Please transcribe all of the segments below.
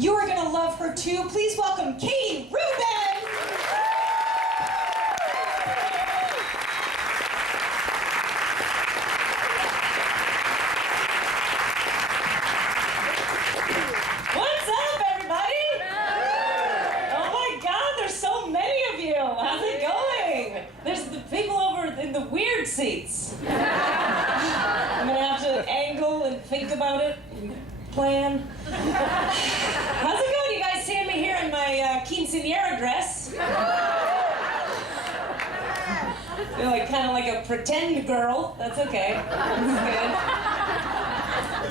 You're gonna love her too. Please welcome Katie Rubin. What's up, everybody? Oh my God, there's so many of you. How's it going? There's the people over in the weird seats. I'm gonna have to angle and think about it and plan. How's it going? You guys seeing me here in my quinceañera dress? Feel like kind of like a pretend girl. That's okay. That's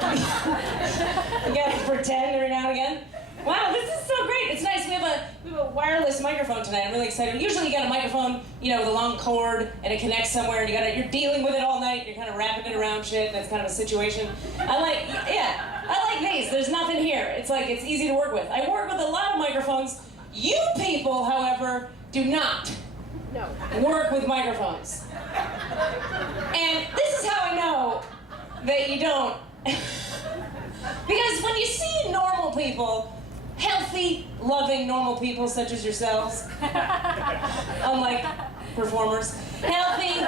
good. You gotta pretend every now and again. Wow, this is so great. It's nice. We have a wireless microphone tonight. I'm really excited. Usually you got a microphone, you know, with a long cord and it connects somewhere and you're dealing with it all night. You're kind of wrapping it around shit and it's kind of a situation. I like these. There's nothing here. It's like, it's easy to work with. I work with a lot of microphones. You people, however, do not work with microphones. And this is how I know that you don't. Because when you see normal people, healthy, loving, normal people such as yourselves, unlike performers, healthy,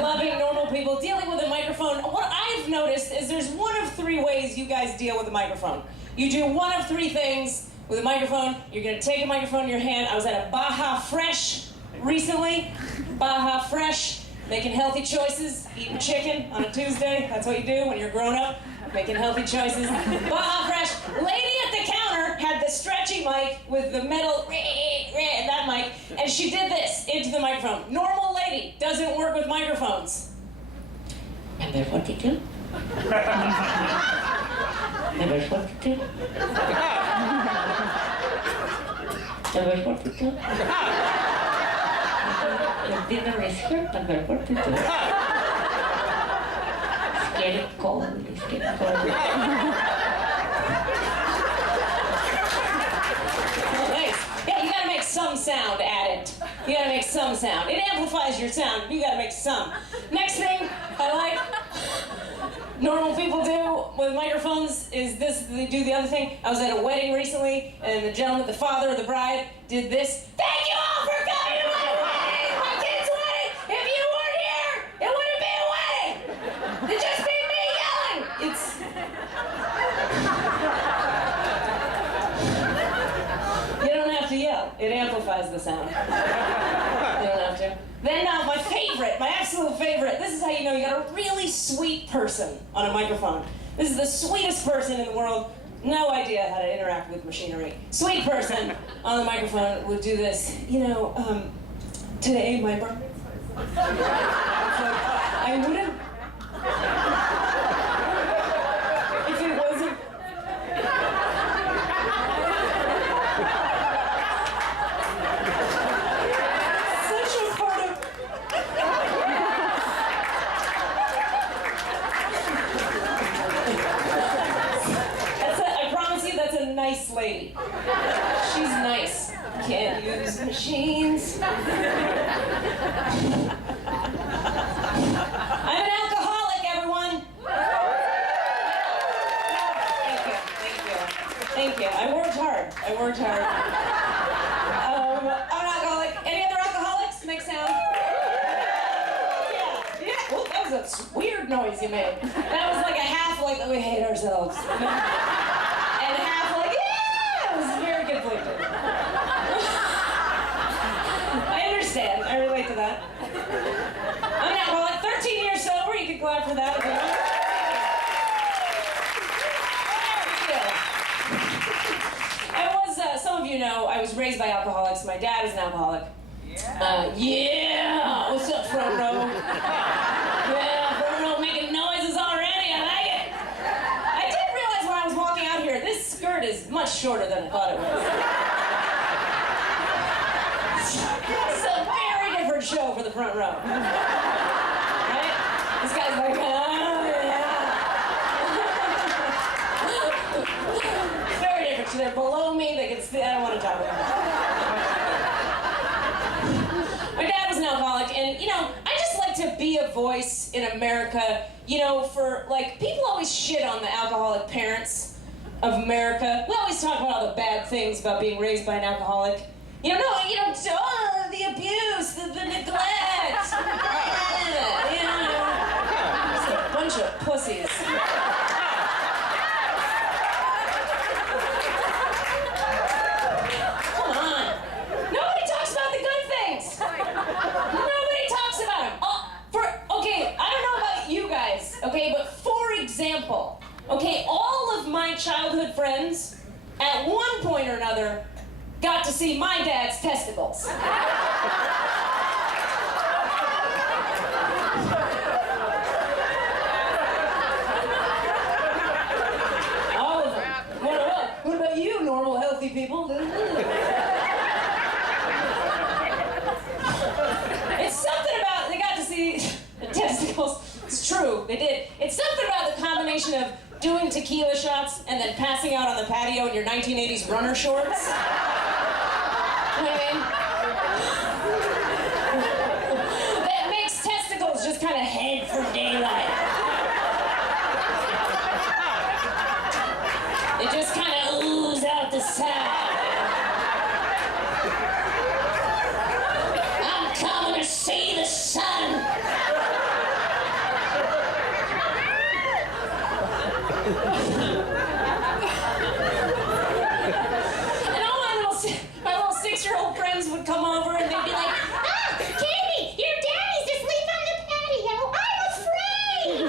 loving, normal people dealing with a microphone, what I've noticed is there's one of three ways you guys deal with a microphone. You do one of three things with a microphone. You're gonna take a microphone in your hand. I was at a Baja Fresh recently. Baja Fresh, making healthy choices, eating chicken on a Tuesday. That's what you do when you're grown up. Making healthy choices. Baja Fresh. Lady at the counter had the stretchy mic with the metal, that mic, and she did this into the microphone. Normal lady doesn't work with microphones. Number 42. Number 42. Number 42. The dinner is here. Number 42. Getting cold, it's getting cold. Nice. Yeah, you gotta make some sound at it. You gotta make some sound. It amplifies your sound, but you gotta make some. Next thing I like normal people do with microphones is this, they do the other thing. I was at a wedding recently, and the gentleman, the father of the bride, did this. Thank you all for coming to my wedding! My kid's wedding! If you weren't here, it wouldn't be a wedding! It'd just be me yelling! You don't have to yell. It amplifies the sound. You don't have to. Then my favorite, my absolute favorite, this is how you know you got a really sweet person on a microphone. This is the sweetest person in the world. No idea how to interact with machinery. Sweet person on the microphone would do this. You know, today my birthday. I wouldn't. If it wasn't. Such a part of. I promise you, that's a nice lady. She's nice. Can't use machines. I'm an alcoholic, everyone. Thank you. I worked hard. I'm an alcoholic. Any other alcoholics? Make sound. Yeah. Well, that was a weird noise you made. That was like a half like, we hate ourselves. And half like, yeah! It was very conflicted. I understand. I relate to that. I'm an alcoholic. 13 years sober. You can clap for that if you want. Some of you know I was raised by alcoholics. My dad is an alcoholic. Yeah! What's up, front row? Yeah, front row making noises already. I like it. I did realize when I was walking out here, this skirt is much shorter than I thought it was. It's a very different show for the front row. Right? This guy's like, oh, yeah. Very different. So they're below me. They can see. I don't want to talk about it. My dad was an alcoholic, and you know, I just like to be a voice in America. You know, for like people always shit on the alcoholic parents. of America. We always talk about all the bad things about being raised by an alcoholic. You know, the abuse, the neglect. Just a bunch of pussies. Come on. Nobody talks about the good things. Nobody talks about them. Okay, I don't know about you guys, okay, but for example, okay, all of my childhood friends, at one point or another, got to see my dad's testicles. All of them. What about you, normal, healthy people? It's something about, they got to see the testicles. It's true, they did. It's something about the combination of doing tequila shots and then passing out on the patio in your 1980s runner shorts. You know what I mean? That makes testicles just kind of head for daylight. They just kind of ooze out the side. I'm coming to see the sun. And all my little 6-year-old friends would come over and they'd be like, "Ah, Katie, your daddy's asleep on the patio. I'm afraid."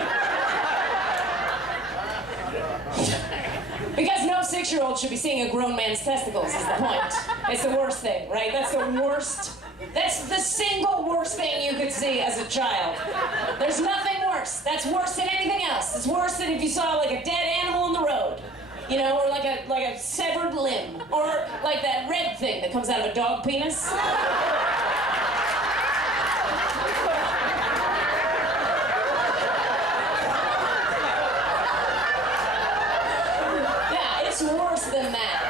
Because no 6-year-old should be seeing a grown man's testicles is the point. It's the worst thing, right? That's the worst. That's the single worst thing you could see as a child. There's nothing worse. That's worse than anything else. It's worse than if you saw like a dead animal in the road. You know, or like a severed limb. Or like that red thing that comes out of a dog penis. Yeah, it's worse than that.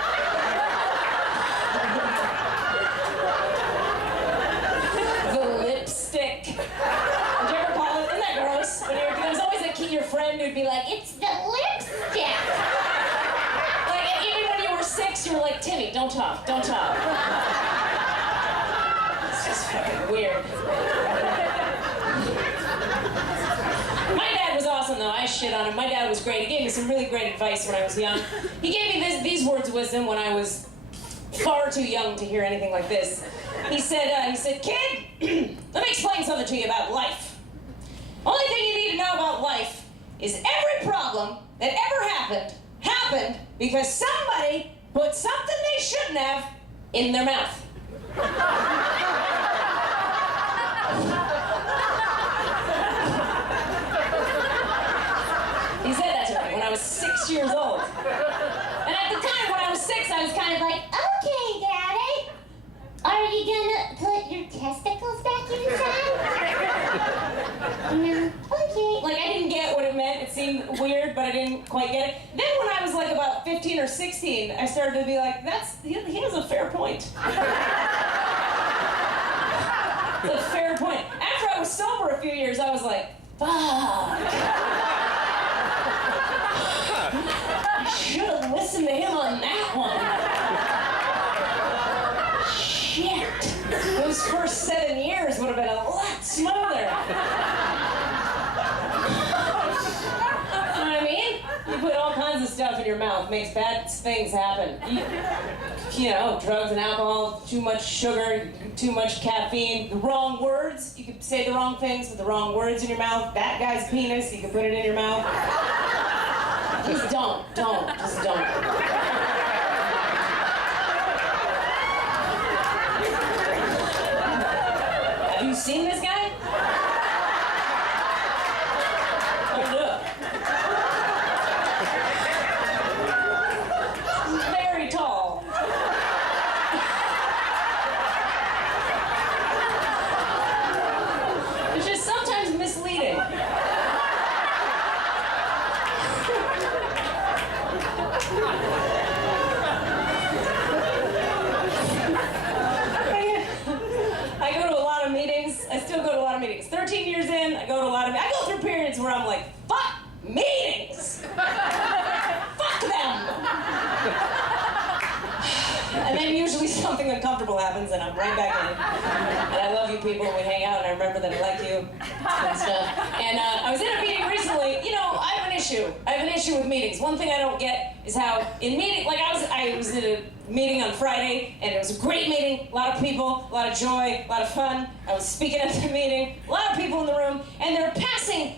The lipstick. Did you ever call it? Isn't that gross? There's always a kid, your friend who'd be like, "It's the lipstick." Like, even when you were 6, you were like, "Timmy, don't talk, don't talk." It's just fucking weird. My dad was awesome, though. I shit on him. My dad was great. He gave me some really great advice when I was young. He gave me these words of wisdom when I was far too young to hear anything like this. He said, "Kid, let me explain something to you about life. Only thing you need to know about life is every problem that ever happened because somebody put something they shouldn't have in their mouth." He said that to me when I was 6 years old. And at the time when I was 6, I was kind of like, "Okay, Daddy, are you gonna put your testicles back inside?" Okay. Like, I didn't get what it meant. It seemed weird, but I didn't quite get it. Then when I was like about 15 or 16, I started to be like, he has a fair point. It's a fair point. After I was sober a few years, I was like, fuck. I should have listened to him on that one. Shit. Those first 7 years would have been a lot smoother. You put all kinds of stuff in your mouth, makes bad things happen. You know, drugs and alcohol, too much sugar, too much caffeine, the wrong words. You could say the wrong things with the wrong words in your mouth. That guy's penis, you could put it in your mouth. Just don't. Have you seen this guy? Oh, look. Very tall. It's just sometimes misleading. something uncomfortable happens and I'm right back in. And I love you people and we hang out and I remember that I like you and stuff. And I was in a meeting recently. You know, I have an issue. I have an issue with meetings. One thing I don't get is how in meeting, like I was at a meeting on Friday and it was a great meeting. A lot of people, a lot of joy, a lot of fun. I was speaking at the meeting, a lot of people in the room, and they're passing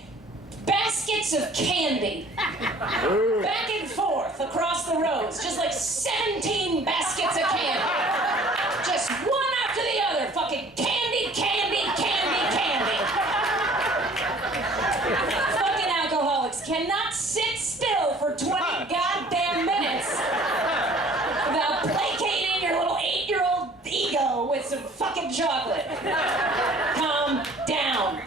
baskets of candy back and forth across the rows, just like 17 baskets of candy, just one after the other, fucking candy, candy, candy, candy. Fucking alcoholics cannot sit still for 20 goddamn minutes without placating your little 8-year-old ego with some fucking chocolate. Calm down.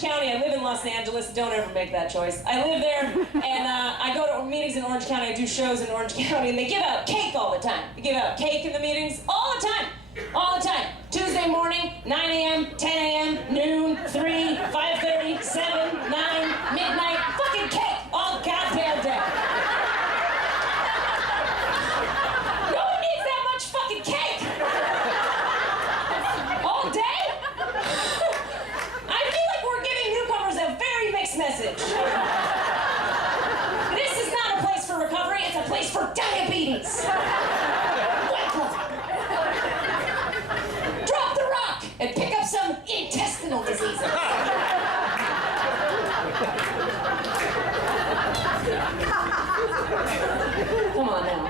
County. I live in Los Angeles. Don't ever make that choice. I live there, and I go to meetings in Orange County. I do shows in Orange County, and they give out cake all the time. They give out cake in the meetings all the time. All the time. Tuesday morning, 9 a.m., 10 a.m., noon, 3, 5:30, 7, 9, midnight. Fucking cake all goddamn day. No one needs that much fucking cake. All day? Message. This is not a place for recovery, it's a place for diabetes. Drop the rock and pick up some intestinal diseases. Come on now.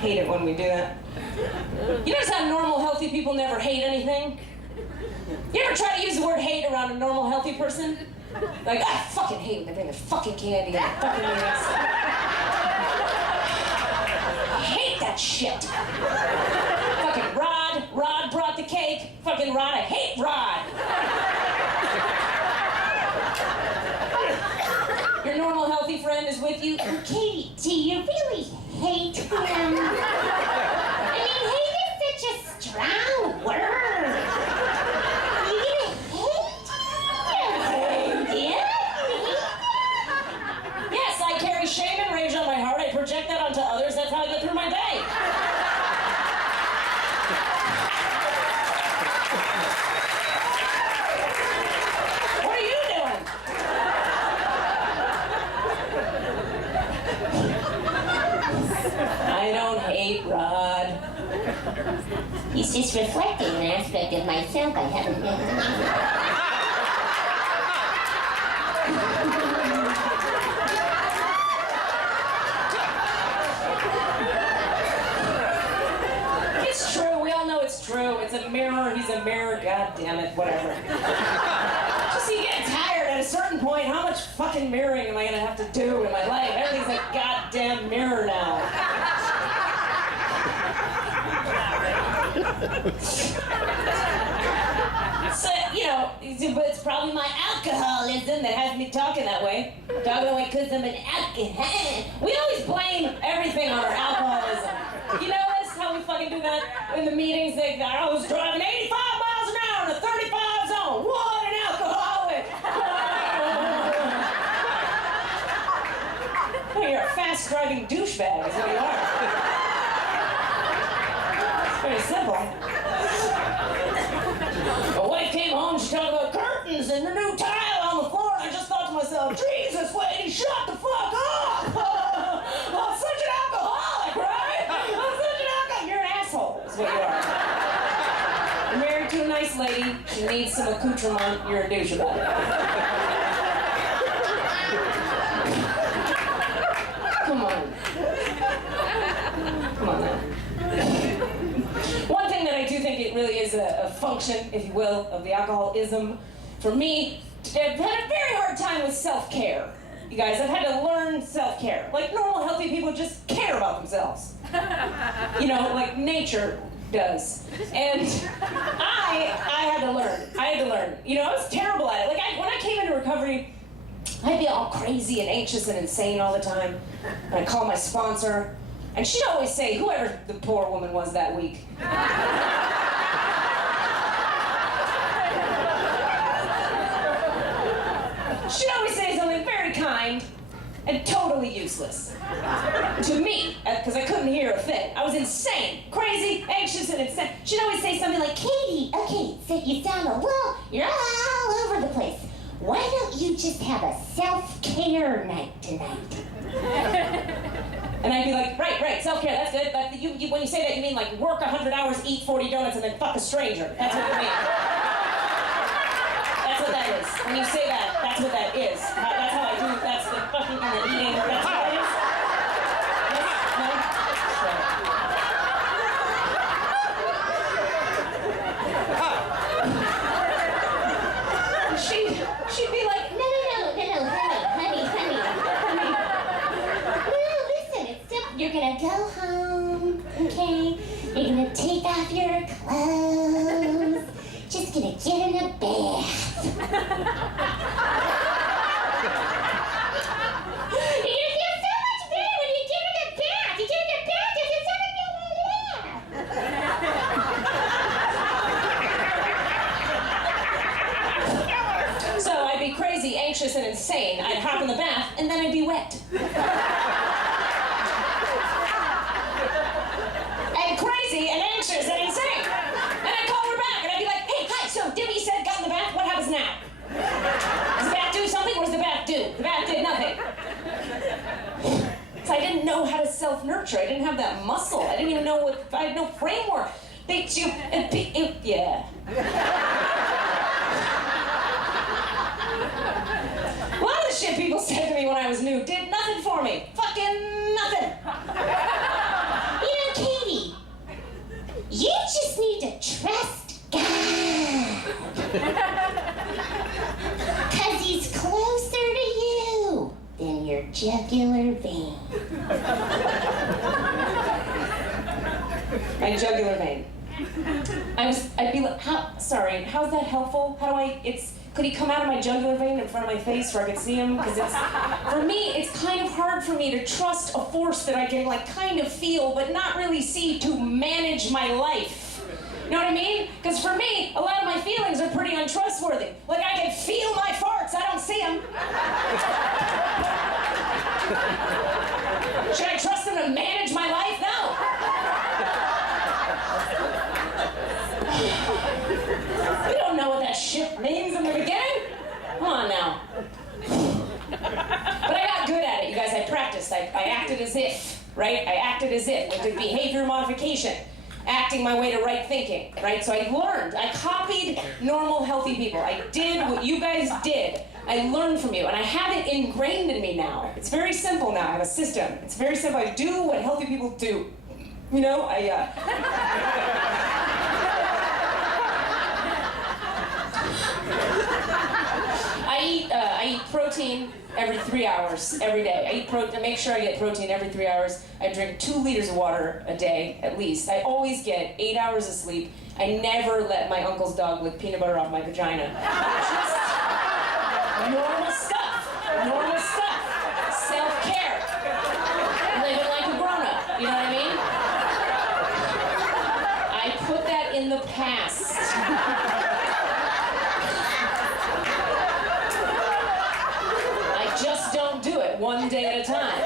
Hate it when we do that. You notice how normal, healthy people never hate anything? You ever try to use the word hate around a normal, healthy person? Like, I fucking hate when they bring their fucking candy and their fucking meetings. I hate that shit. Fucking Rod brought the cake. Fucking Rod, I hate Rod. Your normal, healthy friend is with you. Katie, do you really hate him? I mean, hate is such a strong word. Shame and rage on my heart. I project that onto others. That's how I get through my day. What are you doing? I don't hate Rod. He's just reflecting an aspect of myself I haven't been. True, it's a mirror, he's a mirror, god damn it, whatever. Just you get tired at a certain point, how much fucking mirroring am I gonna have to do in my life? Everything's a goddamn mirror now. So, you know, it's probably my alcoholism that has me talking that way. Talking that way because I'm an alcoholic. We always blame everything on our alcoholism. You know how we fucking do that in the meetings? I was driving 85 miles an hour in a 35 zone. What an alcoholic! Well, you're a fast-driving douchebag, is what you are. It's very simple. My wife came home, she talked about curtains and the new tile on the floor, and I just thought to myself, Jesus, lady, shut the fuck up! I'm such an alcoholic, right? You're an asshole, is what you are. You're married to a nice lady, she needs some accoutrement, you're a douche about it. Come on. Come on now. One thing that I do think it really is a function, if you will, of the alcoholism, for me, I've had a very hard time with self-care. You guys, I've had to learn self-care. Like normal, healthy people just care about themselves. You know, like nature does. And I had to learn. You know, I was terrible at it. Like when I came into recovery, I'd be all crazy and anxious and insane all the time. And I'd call my sponsor, and she'd always say, whoever the poor woman was that week. She'd always say something very kind, and totally useless. To me, because I couldn't hear a thing. I was insane, crazy, anxious, and insane. She'd always say something like, Katie, okay, so you sound a little, you're all over the place. Why don't you just have a self-care night tonight? and I'd be like, right, self-care, that's good, but when you say that, you mean like work 100 hours, eat 40 donuts, and then fuck a stranger. That's what you mean. That's what that is. When you say that, that's what that is. That's how I do, that's the fucking and the eating, that's what that is. Yes? No? Sure. She'd be like, No, honey. No, listen, it's simple. You're gonna go home, okay? You're gonna take off your clothes. Just gonna get in a bath. You're gonna feel so much better when you get in a bath. You get in a bath, you feel so much better. so I'd be crazy, anxious, and insane. I'd hop in the bath, and then I'd be wet. And crazy, and anxious, and insane. And I'd call her back, and I'd be like, hey, hi, so did what you said, got in the bath, what happens now? Does the bath do something? What does the bath do? The bath did nothing. So I didn't know how to self-nurture. I didn't have that muscle. I didn't even know what, I had no framework. Yeah. A lot of the shit people said to me when I was new did nothing for me. Fucking nothing. You know, Katie, you just need to trust God. Because he's closer to you than your jugular vein. My jugular vein. I'd be like, how's that helpful? Could he come out of my jugular vein in front of my face where I could see him? Because for me, it's kind of hard for me to trust a force that I can like kind of feel, but not really see to manage my life. You know what I mean? Because for me, a lot of my feelings are pretty untrustworthy. Like I can feel my farts, I don't see them. Should I trust them to manage my life? No. You don't know what that shit means in the beginning. Come on now. But I got good at it, you guys. I practiced. I acted as if, right? I acted as if. I did behavior modification. Acting my way to right thinking, right? So I learned. I copied normal, healthy people. I did what you guys did. I learned from you, and I have it ingrained in me now. It's very simple now. I have a system. It's very simple. I do what healthy people do. You know, I eat protein every 3 hours, every day. I make sure I get protein every 3 hours. I drink 2 liters of water a day, at least. I always get 8 hours of sleep. I never let my uncle's dog lick peanut butter off my vagina. Just normal stuff. Normal stuff. Self-care. Living like a grown-up. You know what I mean? I put that in the past. Just don't do it one day at a time.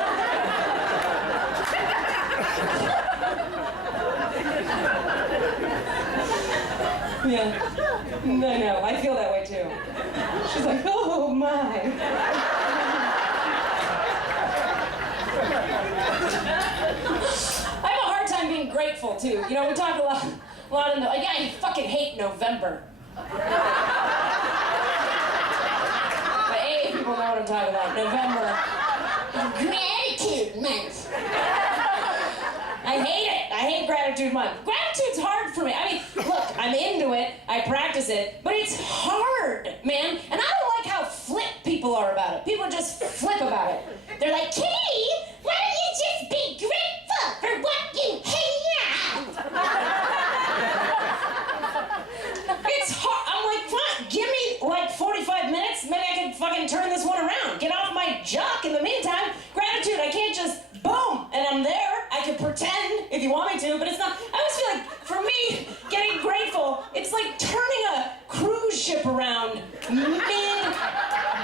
Yeah. No, I feel that way too. She's like, oh my. I have a hard time being grateful too. You know, we talk a lot in the, like, I fucking hate November. People know what I'm talking about. November. Gratitude month. I hate it. I hate gratitude month. Gratitude's hard for me. I mean, look, I'm into it. I practice it. But it's hard, man. And I don't like how flip people are about it. People just flip about it. They're like, Katie, why don't you just be grateful for what you have? It's hard. I'm like, fine, give me like 45 minutes. Maybe I can fucking turn this one around. Get off my jock in the meantime. Gratitude, I can't just boom, and I'm there. I can pretend if you want me to, but it's not. I always feel like, for me, getting grateful, it's like turning a cruise ship around mid-go.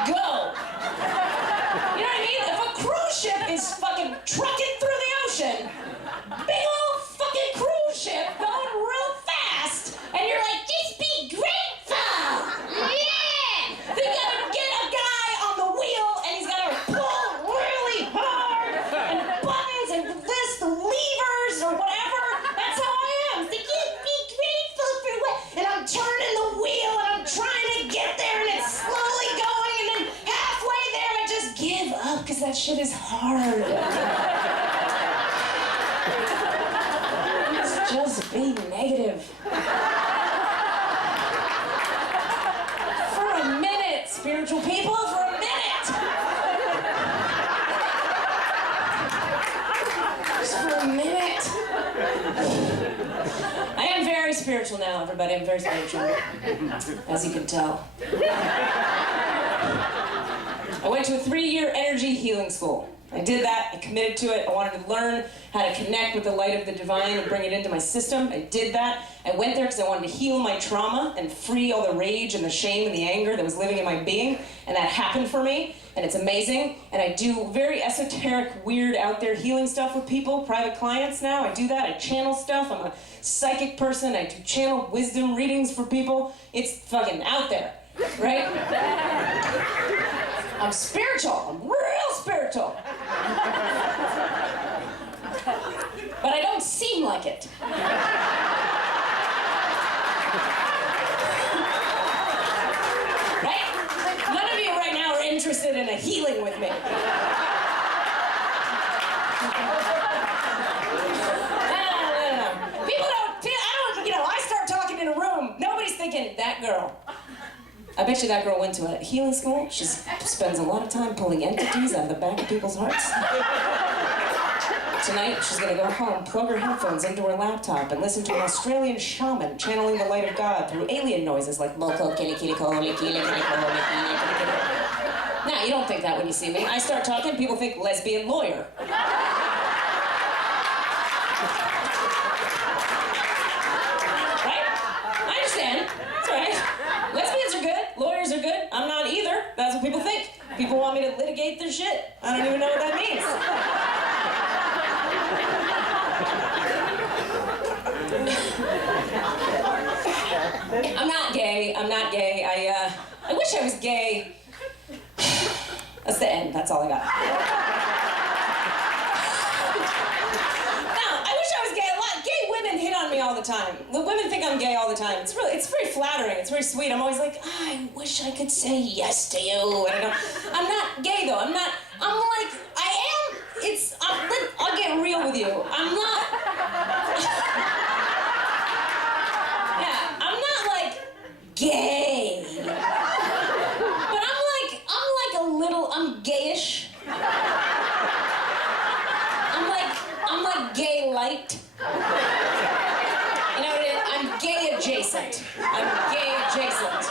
You know what I mean? If a cruise because that shit is hard. It's just being negative. For a minute, spiritual people, for a minute. Just for a minute. I am very spiritual now, everybody. I'm very spiritual, as you can tell. I went to a 3-year energy healing school. I did that, I committed to it. I wanted to learn how to connect with the light of the divine and bring it into my system. I did that. I went there because I wanted to heal my trauma and free all the rage and the shame and the anger that was living in my being. And that happened for me, and it's amazing. And I do very esoteric, weird, out there healing stuff with people, private clients now. I do that, I channel stuff. I'm a psychic person. I do channel wisdom readings for people. It's fucking out there, right? I'm spiritual. I'm real spiritual. But I don't seem like it. Right? None of you right now are interested in a healing with me. No. People I start talking in a room, nobody's thinking, that girl. I bet you that girl went to a healing school. She spends a lot of time pulling entities out of the back of people's hearts. Tonight, she's gonna go home, plug her headphones into her laptop, and listen to an Australian shaman channeling the light of God through alien noises like moko, kitty, kitty, koli, kili, kitty, koli, kili, kitty, kitty. Now, you don't think that when you see me. I start talking, people think lesbian lawyer. Right? I understand. It's all right. Lesbians are good, lawyers are good. I'm not either. That's what people think. People want me to litigate their shit. I don't even know what that means. I'm not gay. I wish I was gay. That's the end. That's all I got. Hit on me all the time. The women think I'm gay all the time. It's very flattering. It's very sweet. I'm always like, I wish I could say yes to you. And I'm not gay though. I'm like, I am. I'll get real with you. I'm not. Yeah, I'm not like gay. But I'm like a little. I'm gayish. I'm like gay light. You know what it is? I'm gay adjacent. I'm gay adjacent.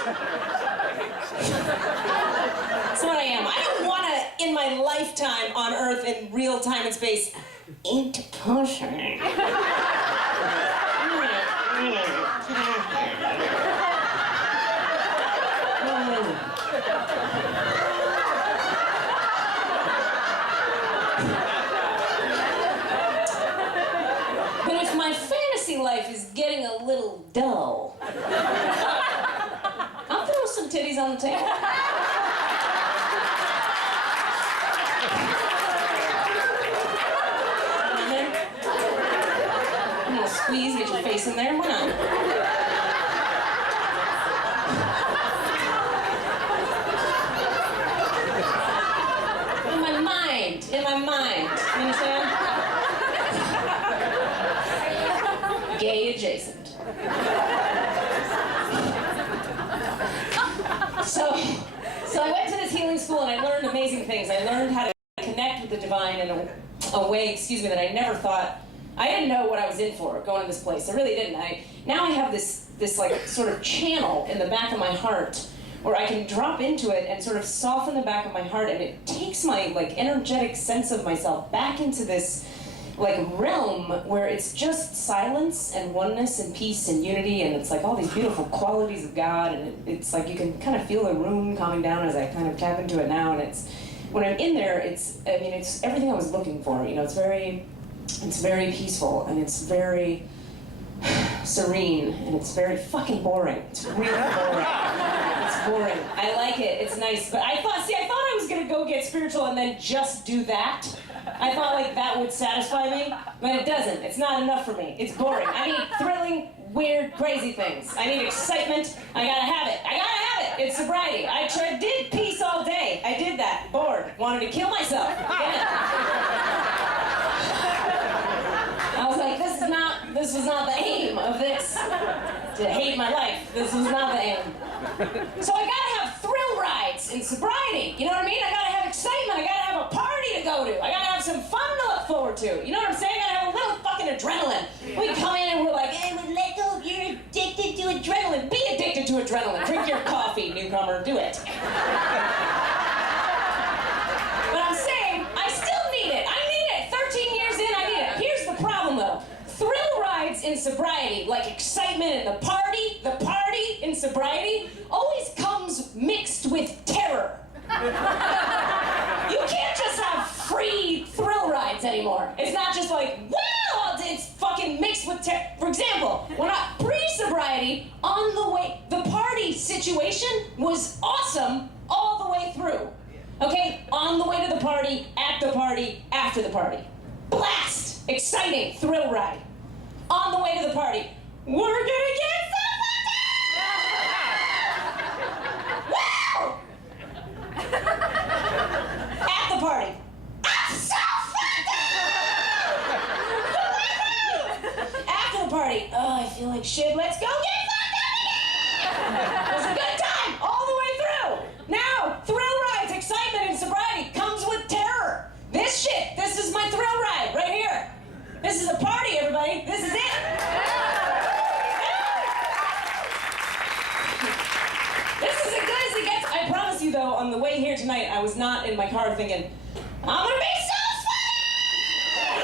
That's what I am. I don't want to, in my lifetime on Earth in real time and space, eat pussy. But if my fantasy life is getting a little dull, I'll throw some titties on the table. I'm gonna squeeze, get your face in there. Why not? In my mind. You understand? Gay adjacent. So I went to this healing school and I learned amazing things. I learned how to connect with the divine in a way, that I never thought. I didn't know what I was in for going to this place. I really didn't. Now I have this like sort of channel in the back of my heart where I can drop into it and sort of soften the back of my heart, and it takes my like energetic sense of myself back into this like realm where it's just silence and oneness and peace and unity, and it's like all these beautiful qualities of God, and it's like you can kind of feel the room calming down as I kind of tap into it now, and it's when I'm in there, it's everything I was looking for. It's very peaceful, and it's very serene, and it's very fucking boring. It's really boring. It's boring. I like it. It's nice. But I thought I was gonna go get spiritual and then just do that. I thought like that would satisfy me, but it doesn't. It's not enough for me. It's boring. I need thrilling, weird, crazy things. I need excitement. I gotta have it. It's sobriety. I did peace all day. I did that. Bored. wanted to kill myself. I was like, this was not the aim of this. To hate my life. This was not the aim. So I gotta have thrill rides in sobriety. You know what I mean? I gotta have excitement. I gotta have a party to go to. I gotta have some fun to look forward to. You know what I'm saying? I gotta have a little fucking adrenaline. We come in and we're like, hey, let go. You're addicted to adrenaline. Be addicted to adrenaline. Drink your coffee, newcomer. Do it. But I'm saying, I still need it. I need it. 13 years in, I need it. Here's the problem, though. Thrill rides in sobriety, like excitement in the party in sobriety, always comes mixed with terror. You can't just have free thrill rides anymore. It's not just like, wow, it's fucking mixed with terror. For example, when pre-sobriety, on the way, the party situation was awesome all the way through. Okay, on the way to the party, at the party, after the party. Blast! Exciting, thrill ride. On the way to the party, we're gonna get some wow! At the party, I'm so fucked up! After the party, oh, I feel like shit, let's go get fucked up again! It was a good time, all the way through. Now, thrill rides, excitement, and sobriety comes with terror. This shit, this is my thrill ride, right here. This is a party, everybody. This is it. This is as good as it gets. I promise you, though, on the way here tonight, I was not in my car thinking, I'm gonna be so funny!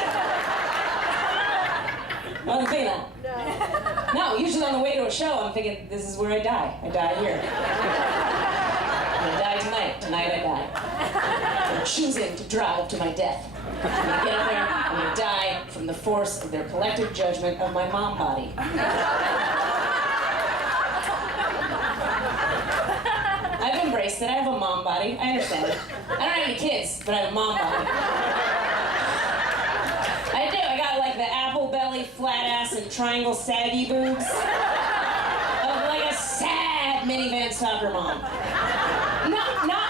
I wasn't thinking that. No, usually on the way to a show, I'm thinking, this is where I die. I die here. I'm gonna die tonight. Tonight I die. I'm choosing to drive to my death. I'm gonna get up there, I'm gonna die from the force of their collective judgment of my mom body. I've embraced it. I have a mom body. I understand it. I don't have any kids, but I have a mom body. I do. I got like the apple belly, flat ass, and triangle saggy boobs of like a sad minivan soccer mom.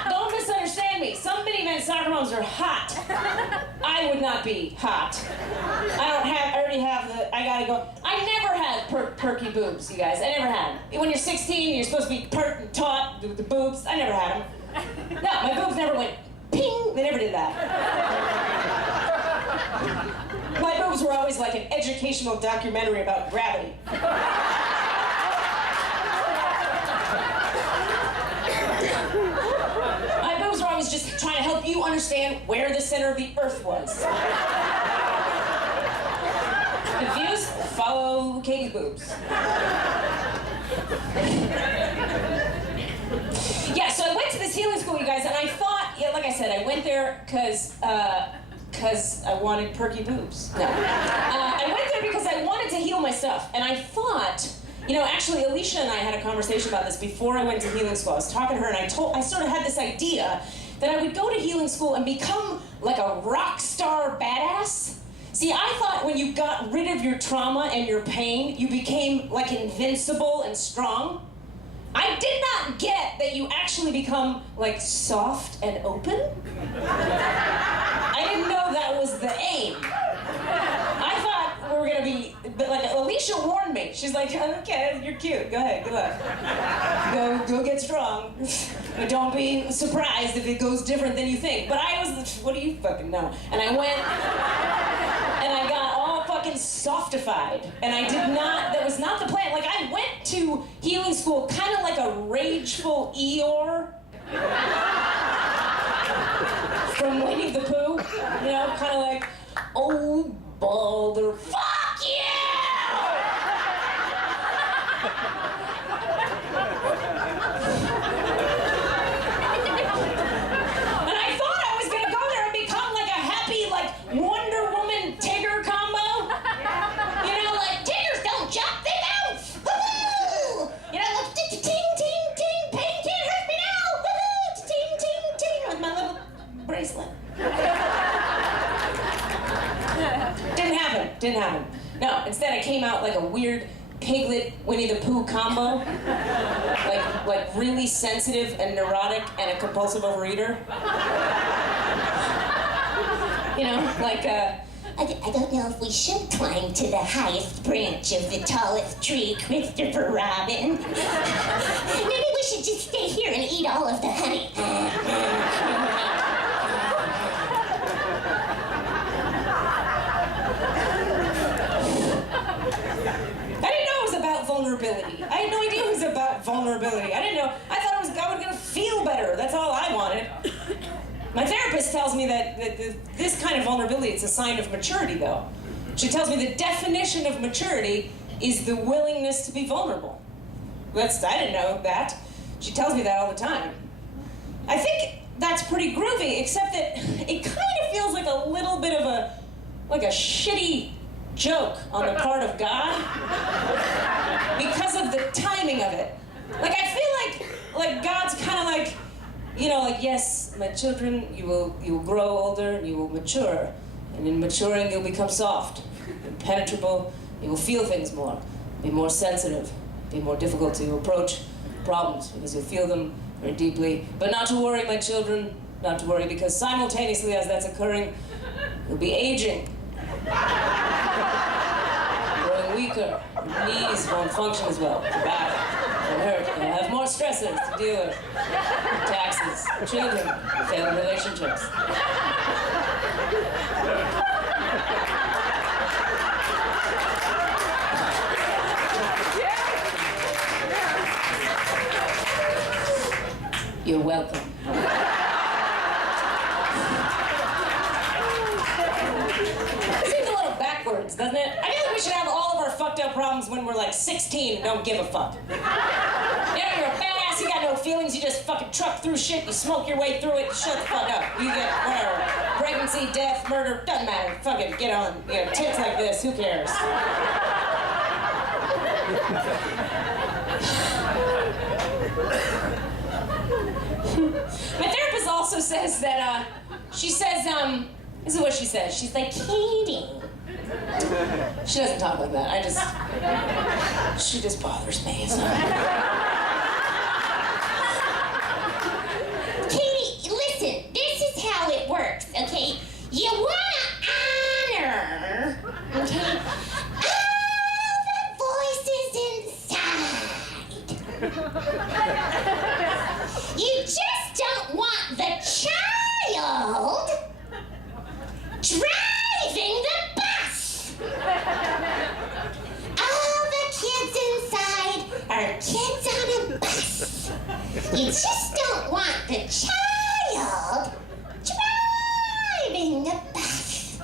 Don't misunderstand me. Some minivan soccer moms are hot. I would not be hot. I already have I gotta go. I never had perky boobs, you guys. I never had them. When you're 16, you're supposed to be pert and taut with the boobs. I never had them. No, my boobs never went ping. They never did that. My boobs were always like an educational documentary about gravity. My boobs were always just trying to help you understand where the center of the earth was. Confused? Follow Katie's boobs. Yeah, so I went to this healing school, you guys, and I thought, yeah, like I said, I went there because I wanted perky boobs. No. I went there because I wanted to heal my stuff, and I thought, you know, actually, Alicia and I had a conversation about this before I went to healing school. I was talking to her, and I sort of had this idea that I would go to healing school and become like a rock star badass. See, I thought when you got rid of your trauma and your pain, you became like invincible and strong. I did not get that you actually become like soft and open. I didn't know that was the aim. I thought we were gonna be, but like Alicia warned me. She's like, okay, you're cute. Go ahead, good luck. Go get strong. But don't be surprised if it goes different than you think. But I was, what do you fucking know? And I went, and I got all fucking softified. And I did not, that was not the plan. Like I went to healing school kind of like a rageful Eeyore. From Winnie the Pooh. You know, kind of like, oh, Balder, fuck you! And I thought I was gonna go there and become like a happy, like, Wonder Woman Tigger combo. You know, like, Tiggers don't jump, they bounce! Woohoo! You know, like, ting, ting, ting, pain can't hurt me now! Woohoo! Ting, ting, ting, with my little bracelet. Didn't happen. No, instead I came out like a weird Piglet Winnie the Pooh combo. Like really sensitive and neurotic and a compulsive overeater. You know, like, I don't know if we should climb to the highest branch of the tallest tree, Christopher Robin. Maybe we should just stay here and eat all of the honey. vulnerability. I had no idea it was about vulnerability. I didn't know. I thought it was I was gonna feel better. That's all I wanted. My therapist tells me that this kind of vulnerability, it's a sign of maturity, though. She tells me the definition of maturity is the willingness to be vulnerable. I didn't know that. She tells me that all the time. I think that's pretty groovy, except that it kind of feels like a little bit of a shitty joke on the part of God because of the timing of it. Like, I feel like God's kind of like, you know, like, yes, my children, you will grow older and you will mature. And in maturing, you'll become soft, impenetrable. You will feel things more, be more sensitive, be more difficult to approach problems because you'll feel them very deeply. But not to worry, my children, not to worry, because simultaneously as that's occurring, you'll be aging. Growing weaker, your knees won't function as well, your back will hurt, you'll have more stressors to deal with. Taxes, children, failed relationships. You're welcome. Seems a little backwards, doesn't it? I feel like we should have all of our fucked up problems when we're like 16 and don't give a fuck. You know, you're a badass, you got no feelings, you just fucking truck through shit, you smoke your way through it, you shut the fuck up. You get whatever. Pregnancy, death, murder, doesn't matter. Fucking get on. You know, tits like this, who cares? My therapist also says that, this is what she says. She's like, Katie. She doesn't talk like that. She just bothers me. So. Katie, listen, this is how it works, okay? You wanna honor, okay, all the voices inside. You just don't want the child driving the bus. All the kids inside are kids on a bus. You just don't want the child driving the bus.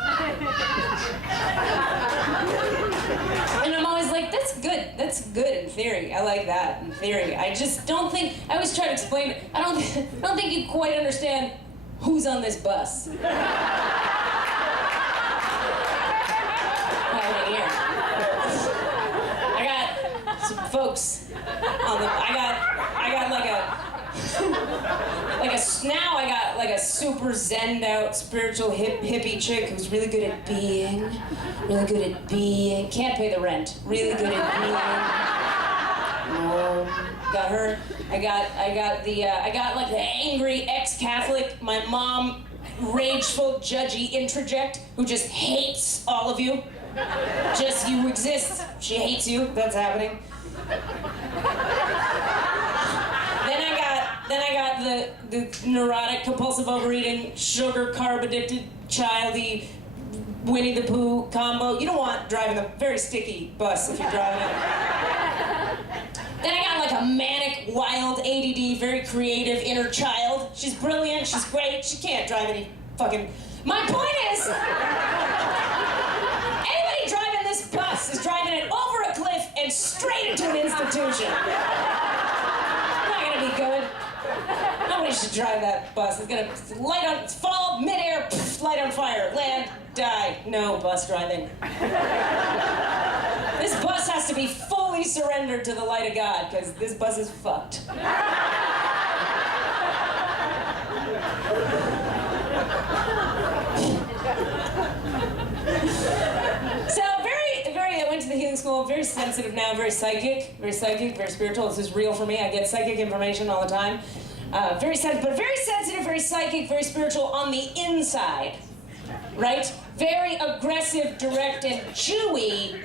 And I'm always like, that's good. That's good in theory. I like that in theory. I just don't think, I always try to explain it. I don't think you quite understand who's on this bus. I got some folks on the, I got now I got like a super zenned out spiritual hippie chick who's really good at being, can't pay the rent, really good at being. Got her. I got like the angry ex-Catholic, my mom, rageful, judgy introject who just hates all of you. Just you exist. She hates you. That's happening. Then I got the neurotic, compulsive overeating, sugar, carb addicted, childy, Winnie the Pooh combo. You don't want driving a very sticky bus if you're driving it. Then I got like a manic, wild, ADD, very creative inner child. She's brilliant, she's great, she can't drive any fucking... My point is, anybody driving this bus is driving it over a cliff and straight into an institution. Not gonna be good. Nobody should drive that bus. It's gonna fall midair, light on fire, land, die. No bus driving. This bus has to be fully surrendered to the light of God, because this bus is fucked. So I went to the healing school, very sensitive now, very psychic, very spiritual. This is real for me. I get psychic information all the time. Very sensitive, very psychic, very spiritual on the inside, right? Very aggressive, direct, and Jewy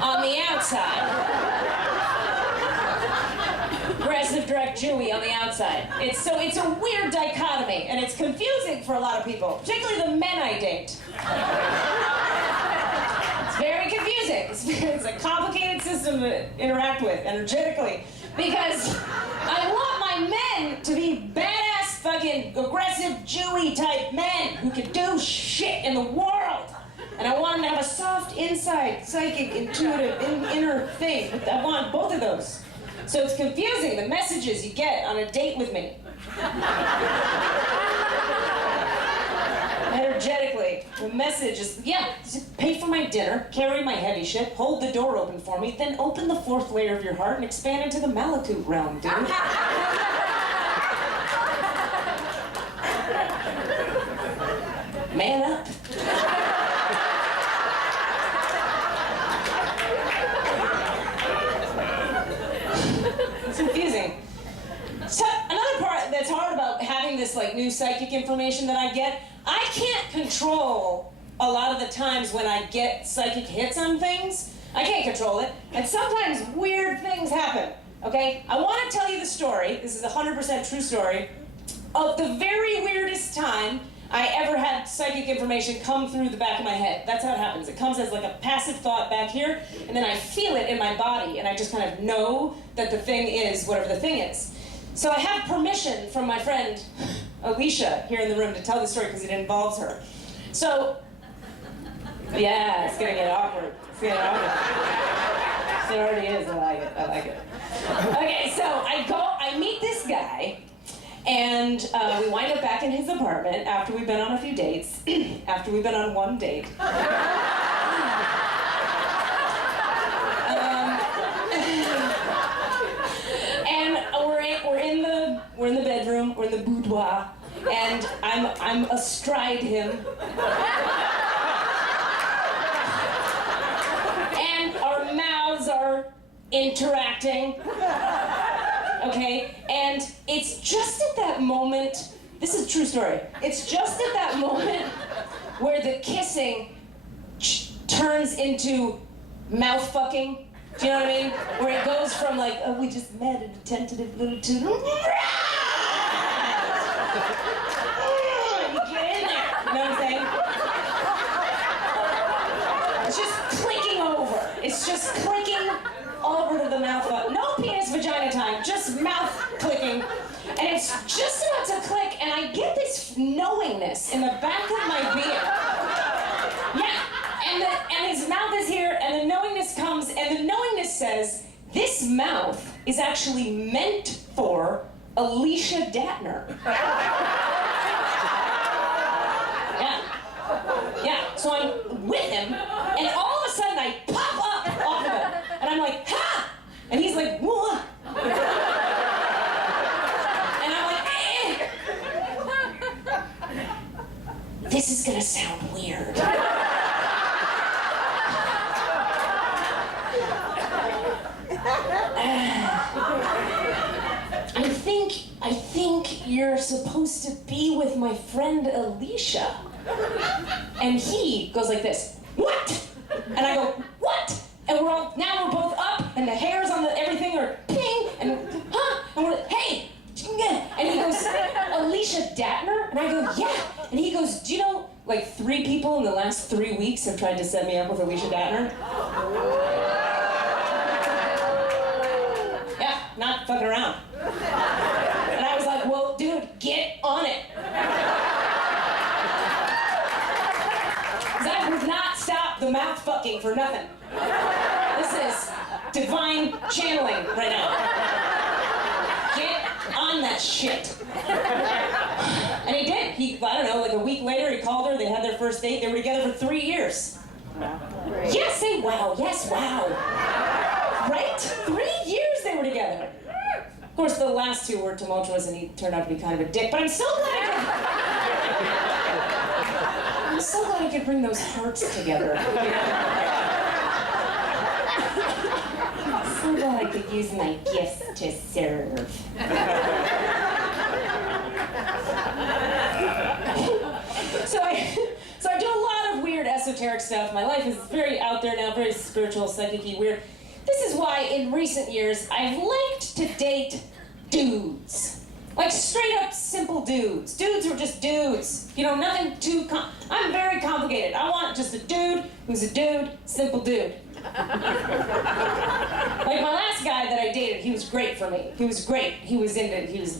on the outside. Aggressive, direct, Jewy on the outside. It's a weird dichotomy, and it's confusing for a lot of people, particularly the men I date. It's very confusing. It's a complicated system to interact with energetically, because I want my men to be badass, fucking aggressive, Jewy type men who can do shit in the world. And I want them to have a soft inside, psychic, intuitive, inner thing. I want both of those. So it's confusing, the messages you get on a date with me. Energetically, the message is, yeah, just pay for my dinner, carry my heavy shit, hold the door open for me, then open the fourth layer of your heart and expand into the Malakut realm, dude. Man up. It's confusing. So another part that's hard about having this like new psychic information that I get, I can't control a lot of the times when I get psychic hits on things. I can't control it, and sometimes weird things happen, okay? I want to tell you the story, this is a 100% true story, of the very weirdest time I ever had psychic information come through the back of my head. That's how it happens. It comes as like a passive thought back here, and then I feel it in my body, and I just kind of know that the thing is whatever the thing is. So I have permission from my friend Alicia here in the room to tell the story because it involves her. So, yeah, it's gonna get awkward. It's gonna get awkward. It already is. I like it. Okay, so I meet this guy, and we wind up back in his apartment after we've been on a few dates, after we've been on one date. And we're in the bedroom, we're in the boudoir, and I'm astride him. And our mouths are interacting. Okay, and it's just at that moment, this is a true story, it's just at that moment where the kissing turns into mouth fucking. Do you know what I mean? Where it goes from like, oh, we just met at a tentative little to, you get in there, you know what I'm saying? It's just clicking over. It's just clicking over to the mouth. No penis vagina time, just mouth clicking. And it's just about to click, and I get this knowingness in the back of my beard. Yeah, and his mouth is here, and the knowingness comes, and the knowingness says, this mouth is actually meant for Alicia Datner. Yeah, so I'm with him, and all of a sudden I pop up off of him, and I'm like, ha! And he's like, what? And I'm like, this is gonna sound weird. I think you're supposed to be with my friend Alicia. And he goes like this, what? And I go, what? And now we're both up, and the hairs on everything are ping, and huh? And we're, hey! And he goes, Alicia Datner? And I go, yeah. And he goes, do you know, like 3 people in the last 3 weeks have tried to set me up with Alicia Datner? Yeah, not fucking around. And I was like, well, dude, get on it. Because I would not stop the mouth fucking for nothing. This is divine channeling right now. Get on that shit. And he did. I don't know, like a week later, he called her, they had their first date, they were together for 3 years. Wow. Yes, say wow, yes, wow. Right? 3 years they were together. Of course, the last 2 were tumultuous, and he turned out to be kind of a dick, but I'm so glad I could bring those hearts together. I'm so glad I could use my gifts to serve. esoteric stuff. My life is very out there now, very spiritual, psychic-y, weird. This is why in recent years I've liked to date dudes. Like straight up simple dudes. Dudes who are just dudes. You know, nothing too I'm very complicated. I want just a dude who's a dude, simple dude. Like my last guy that I dated, he was great for me. He was great. He was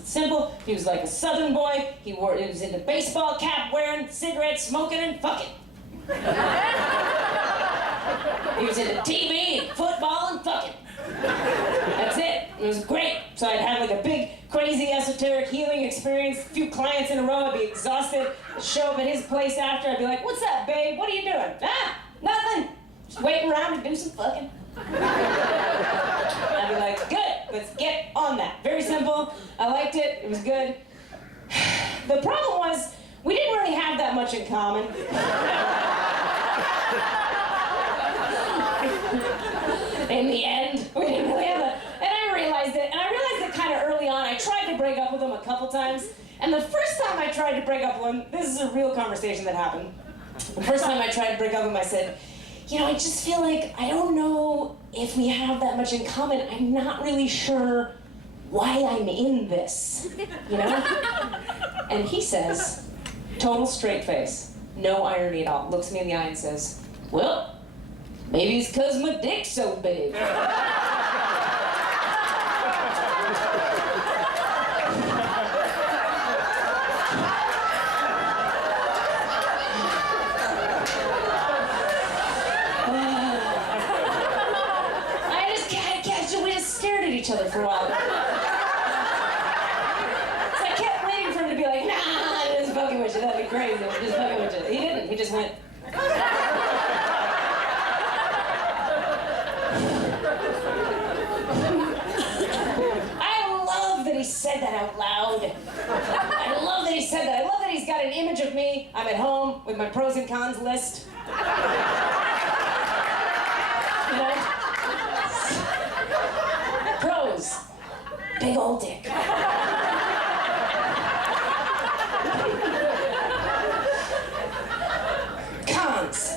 simple, he was like a southern boy, he was into baseball cap wearing, cigarettes, smoking, and fucking. He was into TV, football, and fucking. That's it. It was great. So I'd have like a big, crazy, esoteric healing experience, a few clients in a row, I'd be exhausted, show up at his place after, I'd be like, what's up, babe? What are you doing? Ah, nothing. Just waiting around to do some fucking. I'd be like, good, let's get on that. Very simple. I liked it. It was good. The problem was, we didn't really have that much in common. In the end, we didn't really have that. And I realized it kind of early on. I tried to break up with him a couple times. And the first time I tried to break up with him, this is a real conversation that happened. The first time I tried to break up with him, I said, you know, I just feel like I don't know if we have that much in common. I'm not really sure why I'm in this, you know? And he says, total straight face, no irony at all, looks me in the eye and says, well, maybe it's 'cause my dick's so big. Each other for a while. So I kept waiting for him to be like, nah, I'm just fucking with you, that'd be crazy, I'm just fucking with you. He didn't, he just went. I love that he said that out loud. I love that he said that. I love that he's got an image of me. I'm at home with my pros and cons list. You know? Pros, big old dick. Cons,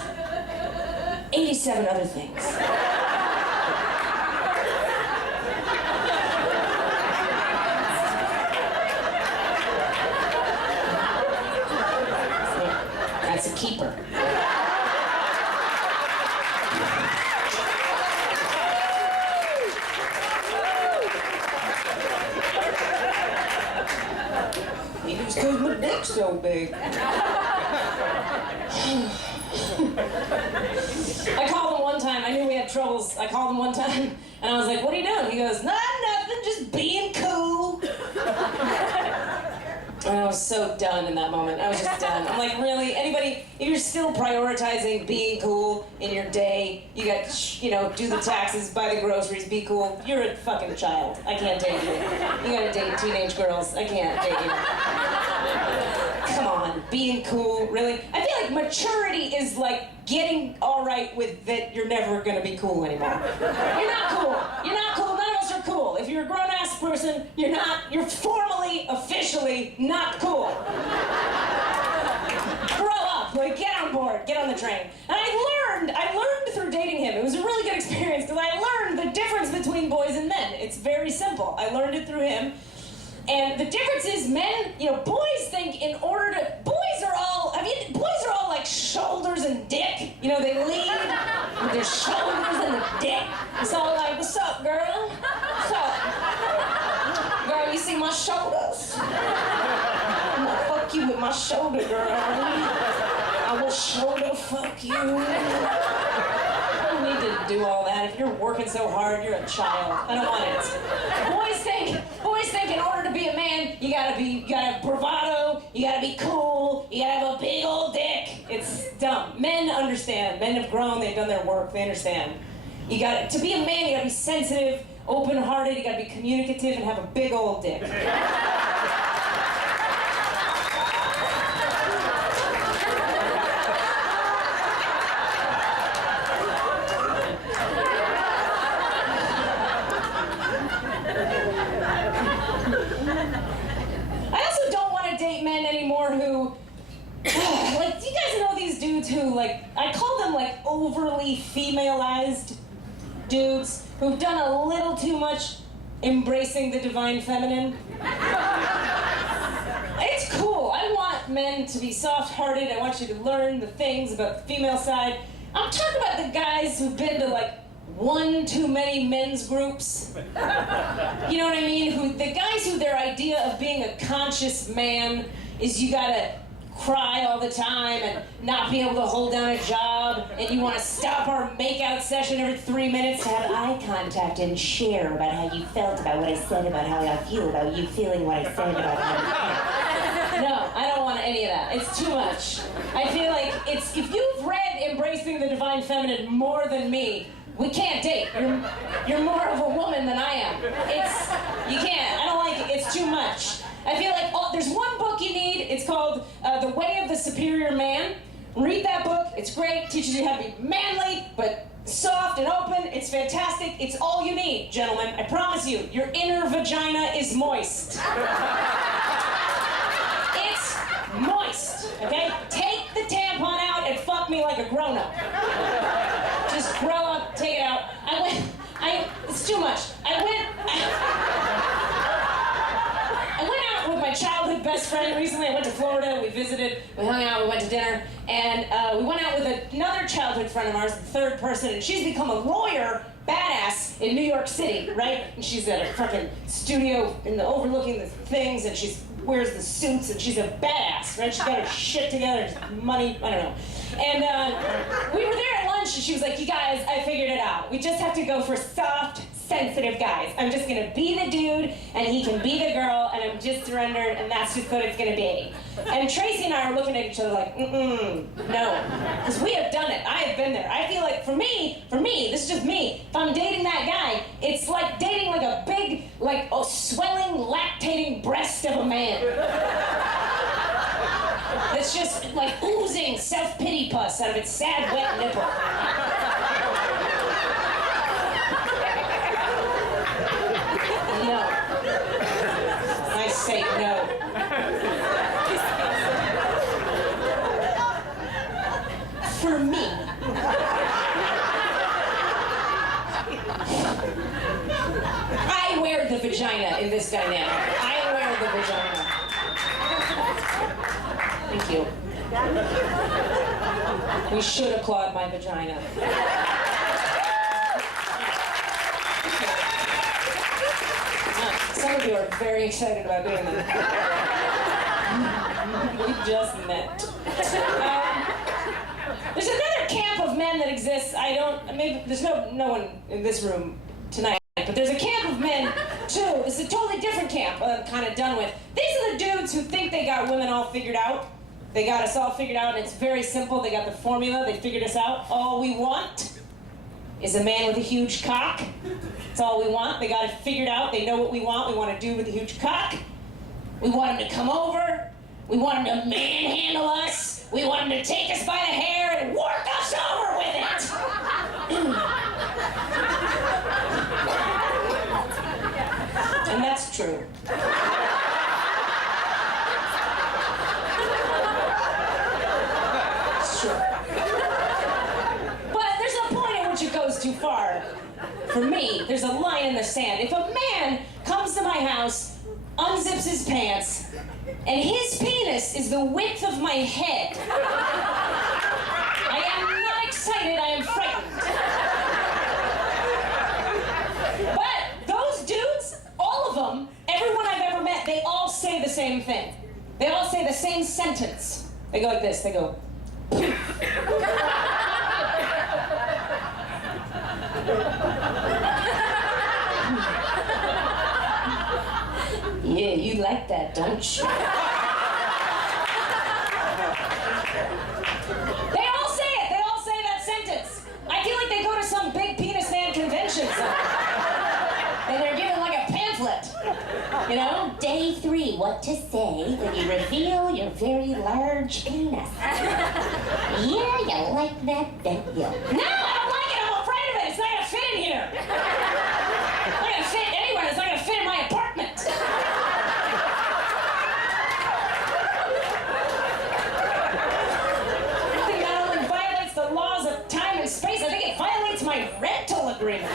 87 other things. That's a keeper. It's 'cause my dick's so big. I called him one time. I knew we had troubles. I called him one time, and I was like, what are you doing? He goes, nothing, just being cool. And I was so done in that moment. I was just done. I'm like, really? Anybody, if you're still prioritizing being cool in your day, you got, you know, do the taxes, buy the groceries, be cool, you're a fucking child. I can't date you. You gotta date teenage girls. I can't date you. Come on, being cool, really? I feel like maturity is like getting all right with that you're never gonna be cool anymore. You're not cool. You're not cool. None of us are cool. If you're a grown-ass person, you're formally, officially not cool. Grow up, like get on board, get on the train. And I learned through dating him. It was a really good experience because I learned the difference between boys and men. It's very simple. I learned it through him. And the difference is men, you know, boys think in order to, boys are all like shoulders and dick. You know, they lead with their shoulders and the dick. It's all like, what's up, girl? What's up? Girl, you see my shoulders? I'm gonna fuck you with my shoulder, girl. I will shoulder fuck you. You don't need to do all that. If you're working so hard, you're a child. I don't want it. Boys think in order to be a man, you gotta have bravado, you gotta be cool, you gotta have a big old dick. It's dumb. Men understand. Men have grown, they've done their work, they understand. To be a man, you gotta be sensitive, open-hearted, you gotta be communicative, and have a big old dick. Men anymore who, like, do you guys know these dudes who, like, I call them, like, overly femaleized dudes who've done a little too much embracing the divine feminine. It's cool. I want men to be soft-hearted. I want you to learn the things about the female side. I'm talking about the guys who've been to, like, one too many men's groups. You know what I mean? The guys who their idea of being a conscious man is you gotta cry all the time and not be able to hold down a job, and you want to stop our makeout session every 3 minutes to have eye contact and share about how you felt about what I said about how I feel about you feeling what I said about how you felt. No, I don't want any of that. It's too much. I feel like if you've read Embracing the Divine Feminine more than me, we can't date. You're more of a woman than I am. You can't. I don't like it. It's too much. I feel like there's one book you need. It's called The Way of the Superior Man. Read that book. It's great. Teaches you how to be manly, but soft and open. It's fantastic. It's all you need, gentlemen. I promise you. Your inner vagina is moist. It's moist, okay? Take the tampon out and fuck me like a grown-up. Just grow up, take it out. It's too much. I went out with my childhood best friend recently. I went to Florida, we visited, we hung out, we went to dinner, and we went out with another childhood friend of ours, the third person, and she's become a lawyer badass in New York City, right? And she's at a fucking studio overlooking the things, and she wears the suits, and she's a badass, right? She's got her shit together, money, I don't know. And we were there at lunch, and she was like, you guys, I figured it out. We just have to go for soft, sensitive guys. I'm just gonna be the dude, and he can be the girl, and I'm just surrendered, and that's just what it's gonna be. And Tracy and I are looking at each other like, no. Because we have done it. I have been there. I feel like for me, this is just me, if I'm dating that guy, it's like dating like a big, like a swelling, lactating breast of a man. It's just like oozing self-pity pus out of its sad, wet nipple. No. I say no. For me. I wear the vagina in this dynamic. I wear the vagina. Thank you. We should applaud my vagina. Some of you are very excited about doing that. We just met. There's another camp of men that exists. Maybe there's no one in this room tonight, but there's a camp of men too. It's a totally different camp I'm kind of done with. These are the dudes who think they got women all figured out. They got us all figured out, and it's very simple. They got the formula. They figured us out. All we want is a man with a huge cock. That's all we want. They got it figured out. They know what we want. We want to do with a huge cock. We want him to come over. We want him to manhandle us. We want him to take us by the hair and work us over with it. And that's true. It's true. But there's a point at which it goes too far. For me, there's a line in the sand. If a man comes to my house, unzips his pants, and his penis is the width of my head, I am not excited, I am frightened. But those dudes, all of them, everyone I've ever met, they all say the same thing. They all say the same sentence. They go like this, they go, yeah, you like that, don't you? They all say it. They all say that sentence. I feel like they go to some big penis man convention somewhere. And they're given like a pamphlet. You know? Day 3, what to say when you reveal your very large penis. Yeah, you like that, don't you? No, I don't like it. I'm afraid of it. It's not gonna fit in here. It's not gonna fit anywhere. It's not gonna fit in my apartment. I think not agreement.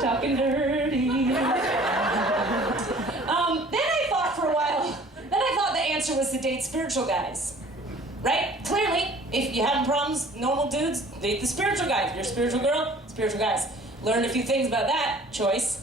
Talking dirty. Then I thought for a while, the answer was to date spiritual guys. Right? Clearly, if you're having problems, normal dudes, date the spiritual guys. If you're a spiritual girl, spiritual guys. Learned a few things about that choice.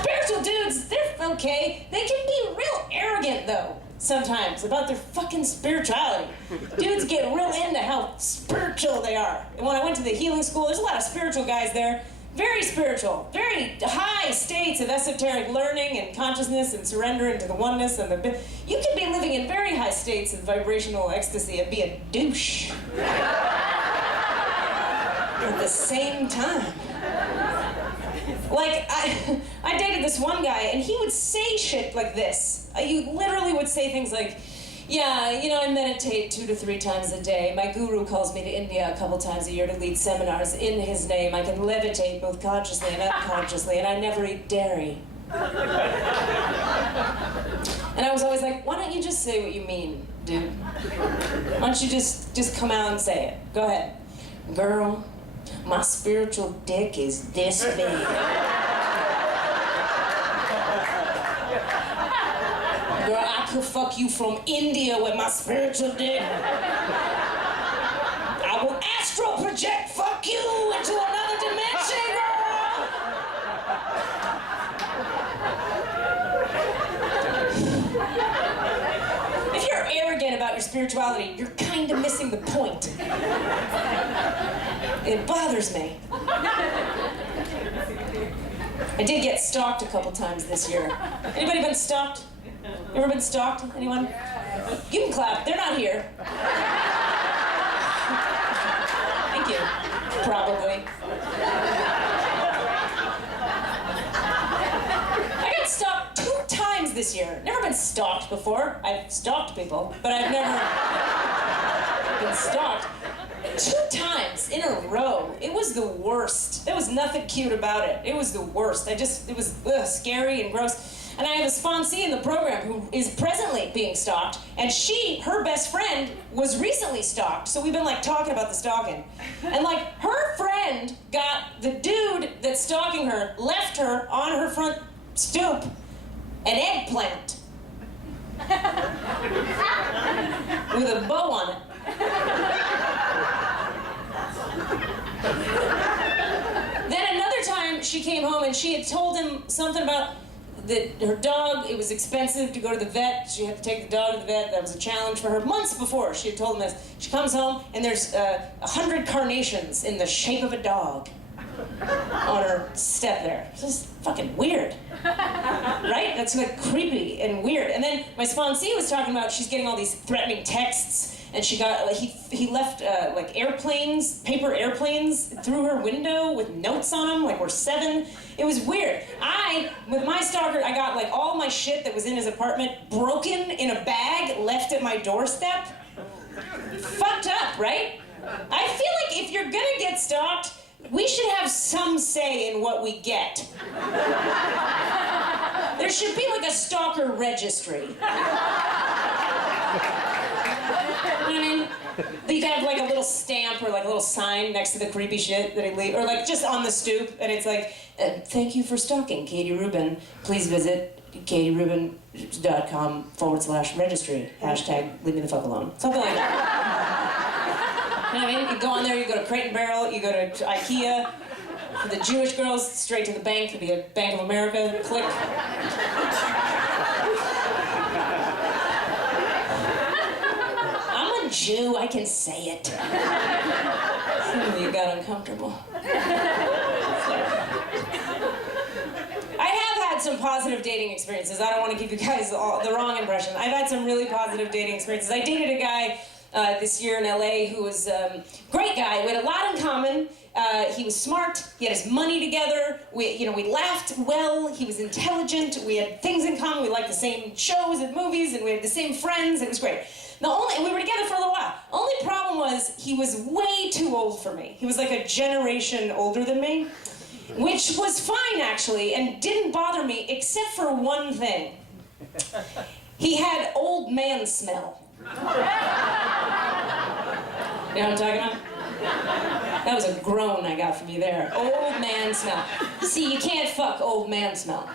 Spiritual dudes, they're okay. They can be real arrogant, though, sometimes, about their fucking spirituality. Dudes get real into how spiritual they are. And when I went to the healing school, there's a lot of spiritual guys there. Very spiritual, very high states of esoteric learning and consciousness and surrendering to the oneness and the... You can be living in very high states of vibrational ecstasy and be a douche. At the same time. Like, I dated this one guy, and he would say shit like this. You literally would say things like, yeah, you know, I meditate 2 to 3 times a day. My guru calls me to India a couple times a year to lead seminars in his name. I can levitate both consciously and unconsciously, and I never eat dairy. And I was always like, why don't you just say what you mean, dude? Why don't you just come out and say it? Go ahead. Girl, my spiritual dick is this big. Girl, I could fuck you from India with my spiritual dick. I will astral project fuck you into another dimension, girl. If you're arrogant about your spirituality, you're kind of missing the point. It bothers me. I did get stalked a couple times this year. Anybody been stalked? Ever been stalked? Anyone? You can clap. They're not here. Thank you. Probably. I got stalked 2 times this year. Never been stalked before. I've stalked people, but I've never been stalked. 2 times in a row. It was the worst. There was nothing cute about it. It was the worst. It was scary and gross. And I have a sponsee in the program who is presently being stalked, and her best friend, was recently stalked. So we've been like talking about the stalking. And like her friend got the dude that's stalking her, left her on her front stoop, an eggplant. With a bow on it. Then another time she came home and she had told him something about her dog. It was expensive to go to the vet. She had to take the dog to the vet. That was a challenge for her. Months before she had told him this. She comes home and there's 100 carnations in the shape of a dog on her step there. It's just fucking weird. Right? That's like creepy and weird. And then my sponsee was talking about she's getting all these threatening texts. And she got, like, he left, like, airplanes, paper airplanes through her window with notes on them, like we're 7. It was weird. With my stalker, I got, like, all my shit that was in his apartment broken in a bag, left at my doorstep. Fucked up, right? I feel like if you're gonna get stalked, we should have some say in what we get. There should be, like, a stalker registry. You know what I mean? You'd have like a little stamp or like a little sign next to the creepy shit that he leaves, or like just on the stoop, and it's like, thank you for stalking Katie Rubin. Please visit katierubin.com/registry. # leave me the fuck alone. Something like that. You know what I mean? You go on there, you go to Crate and Barrel, you go to IKEA. For the Jewish girls, straight to the bank, could be a Bank of America, click. Jew, I can say it. Suddenly you got uncomfortable. I have had some positive dating experiences. I don't want to give you guys the wrong impression. I've had some really positive dating experiences. I dated a guy this year in LA who was a great guy. We had a lot in common. He was smart. He had his money together. We laughed well. He was intelligent. We had things in common. We liked the same shows and movies, and we had the same friends. It was great. And we were together for a little while. Only problem was he was way too old for me. He was like a generation older than me. which was fine actually and didn't bother me except for one thing. He had old man smell. You know what I'm talking about? That was a groan I got from you there. Old man smell. See, you can't fuck old man smell.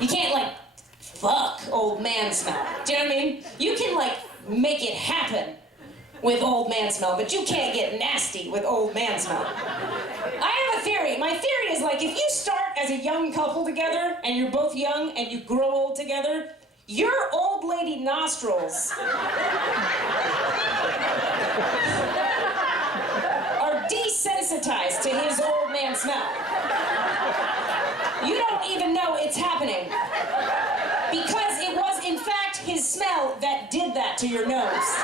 You can't, like, fuck old man smell. Do you know what I mean? You can, like, make it happen with old man smell, but you can't get nasty with old man smell. I have a theory. My theory is, like, if you start as a young couple together, and you're both young, and you grow old together, your old lady nostrils desensitized to his old man smell. You don't even know it's happening. Because it was, in fact, his smell that did that to your nose.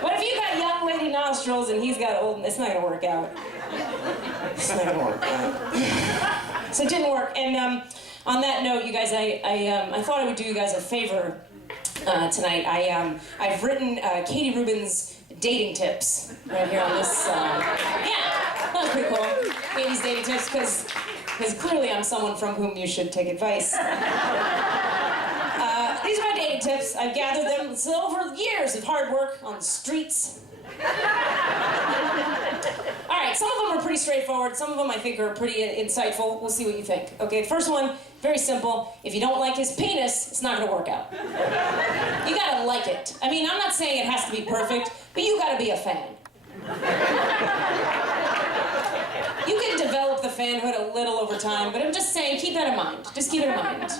But if you got young lady nostrils and he's got old, it's not gonna work out. It's not gonna work out. So it didn't work. And on that note, you guys, I thought I would do you guys a favor tonight. I've written Katie Rubin's dating tips right here on this. Yeah, that was pretty cool. Katie's dating tips, because clearly I'm someone from whom you should take advice. These are my dating tips. I've gathered them over years of hard work on the streets. All right, some of them are pretty straightforward. Some of them I think are pretty insightful. We'll see what you think. Okay, first one, very simple. If you don't like his penis, it's not gonna work out. You gotta like it. I mean, I'm not saying it has to be perfect, but you gotta be a fan. You can develop the fanhood a little over time, but I'm just saying, keep that in mind. Just keep it in mind.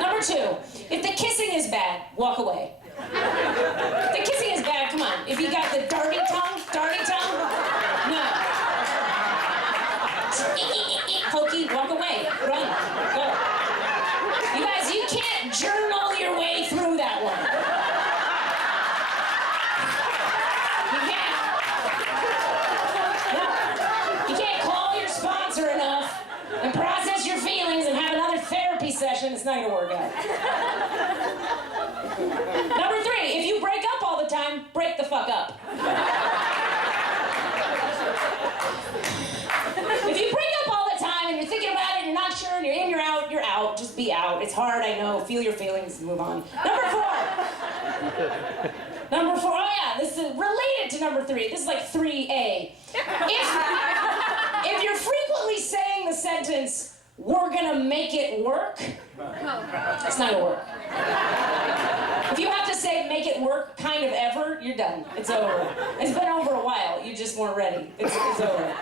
Number two, if the kissing is bad, walk away. If the kissing is bad, come on. If you got the darty tongue, no. Hokey, walk away, run, go. You guys, you can't journal your way through that one. You can't. No. You can't call your sponsor enough and process your feelings and have another therapy session. It's not gonna work out. Number three, if you break up all the time, break the fuck up. If you break up all the time and you're thinking about it and you're not sure and you're in, you're out, just be out. It's hard, I know. Feel your feelings and move on. Number four, oh yeah, this is related to number three. This is like 3A. If you're frequently saying the sentence, "We're gonna make it work," it's not gonna work. If you have to say "make it work" kind of ever, you're done. It's over. It's been over a while. You just weren't ready. It's over.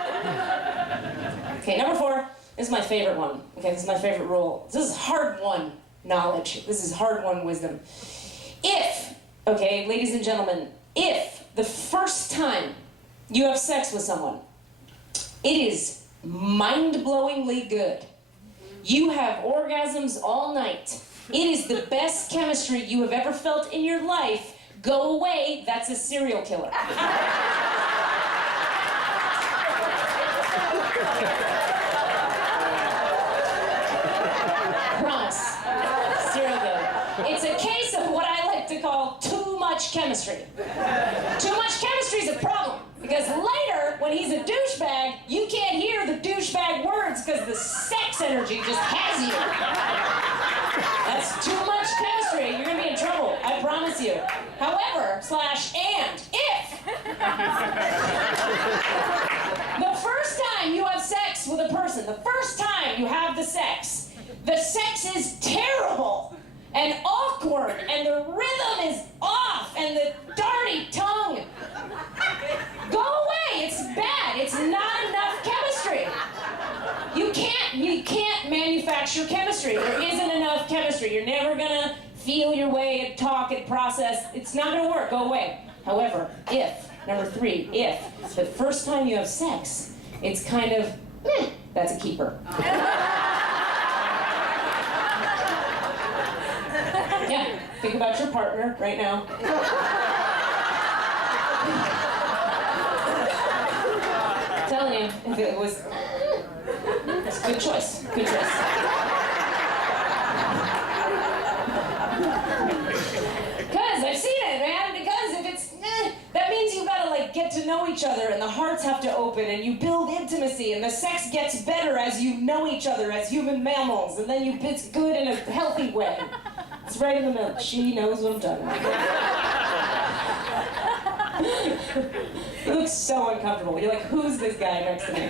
Okay, number four. This is my favorite one. Okay, this is my favorite rule. This is hard-won knowledge. This is hard-won wisdom. If, okay, ladies and gentlemen, if the first time you have sex with someone, it is mind-blowingly good. You have orgasms all night. It is the best chemistry you have ever felt in your life. Go away, that's a serial killer. Promise. Serial killer. It's a case of what I like to call too much chemistry. Too much chemistry is a problem, because later, when he's a douchebag, you can't hear the douchebag words because the sex energy just has you. That's too much chemistry. You're gonna be in trouble. I promise you. However, and if the first time you have sex with a person, the first time you have the sex is terrible and awkward and the rhythm is off and the darty tongue. Go away. It's bad. It's not enough chemistry. You can't manufacture chemistry. There isn't enough chemistry. You're never gonna feel your way and talk and process. It's not gonna work. Go away. However, number three, if the first time you have sex, it's kind of, that's a keeper. Yeah, think about your partner right now. I'm telling you, if it was, it's a good choice. Good choice. Because I've seen it, man. Because if it's, that means you gotta like get to know each other, and the hearts have to open, and you build intimacy, and the sex gets better as you know each other as human mammals, and then it's good in a healthy way. It's right in the middle. She knows what I'm talking about. He looks so uncomfortable. You're like, who's this guy next to me?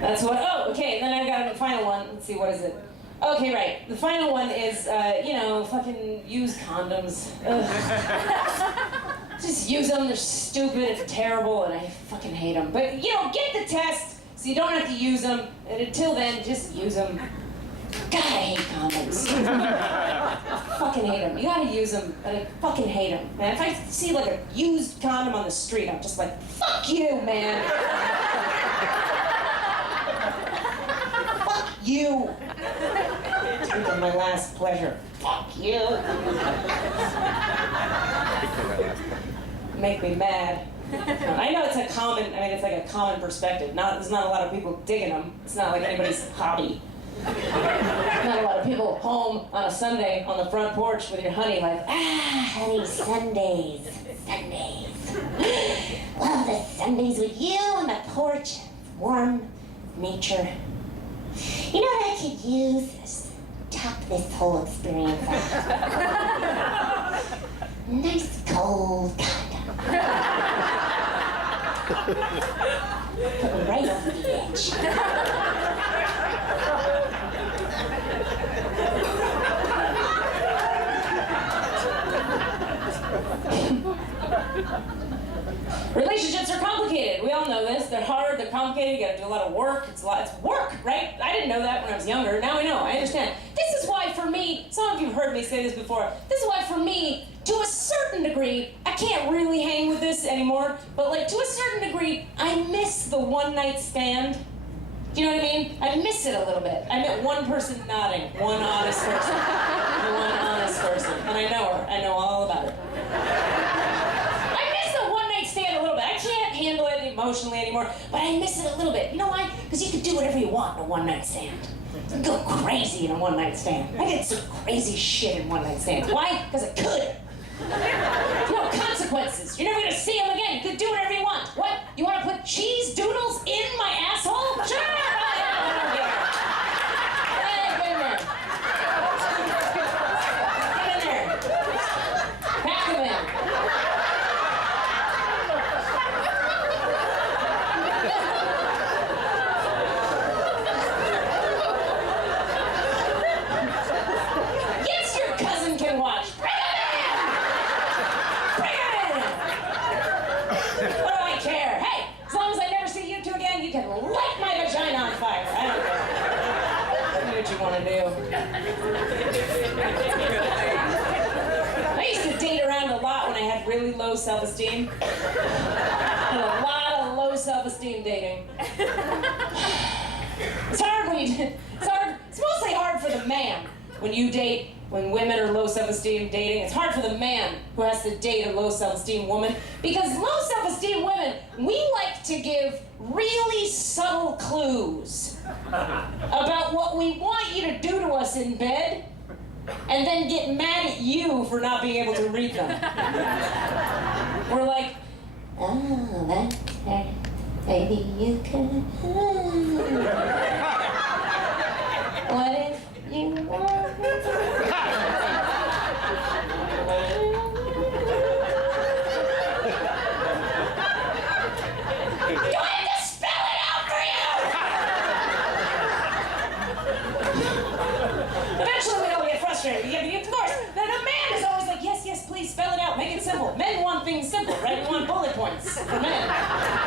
That's what, oh, okay, and then I've got a final one. Let's see, what is it? Okay, right. The final one is, fucking use condoms. Ugh. Just use them, they're stupid and terrible, and I fucking hate them. But, get the test so you don't have to use them, and until then, just use them. God, I hate condoms. I fucking hate them. You gotta use them, but I fucking hate them. Man, if I see like a used condom on the street, I'm just like, fuck you, man. Fuck you. Until my last pleasure. Fuck you. Make me mad. I know it's it's like a common perspective. There's not a lot of people digging them. It's not like anybody's hobby. Not a lot of people home on a Sunday on the front porch with your honey like, Honey, Sundays. Love the Sundays with you on the porch. Warm nature. You know what I could use? Just top this whole experience off. Nice cold condom. Put it right over the edge. Relationships are complicated. We all know this. They're hard, they're complicated, you gotta do a lot of work. It's work, right? I didn't know that when I was younger. Now I know, I understand. This is why for me, some of you have heard me say this before, this is why for me, to a certain degree, I can't really hang with this anymore, but like to a certain degree, I miss the one-night stand. Do you know what I mean? I miss it a little bit. I met one person nodding, one honest person. One honest person. And I know her. I know all about it. I miss the one-night stand a little bit. I can't handle it emotionally anymore, but I miss it a little bit. You know why? Because you can do whatever you want in a one-night stand. You can go crazy in a one-night stand. I did some crazy shit in one-night stands. Why? Because I could. No consequences. You're never gonna see them again. You can do whatever you want. What? You want to put cheese doodles in my asshole? Sure. I don't care. Hey, get in there. Get in there. Pack them in. Yes, your cousin can watch. What do I care? Hey, as long as I never see you two again, you can light my vagina on fire. I don't care. Do what you want to do. I used to date around a lot when I had really low self-esteem. And a lot of low self-esteem dating. It's hard when it's hard. It's mostly hard for the man when you date. When women are low self-esteem dating, it's hard for the man who has to date a low self-esteem woman, because low self-esteem women, we like to give really subtle clues about what we want you to do to us in bed, and then get mad at you for not being able to read them. We're like, oh, that's right. Maybe you can. What if you want? Of course, then a man is always like, yes, please spell it out, make it simple. Men want things simple, right? We want bullet points for men.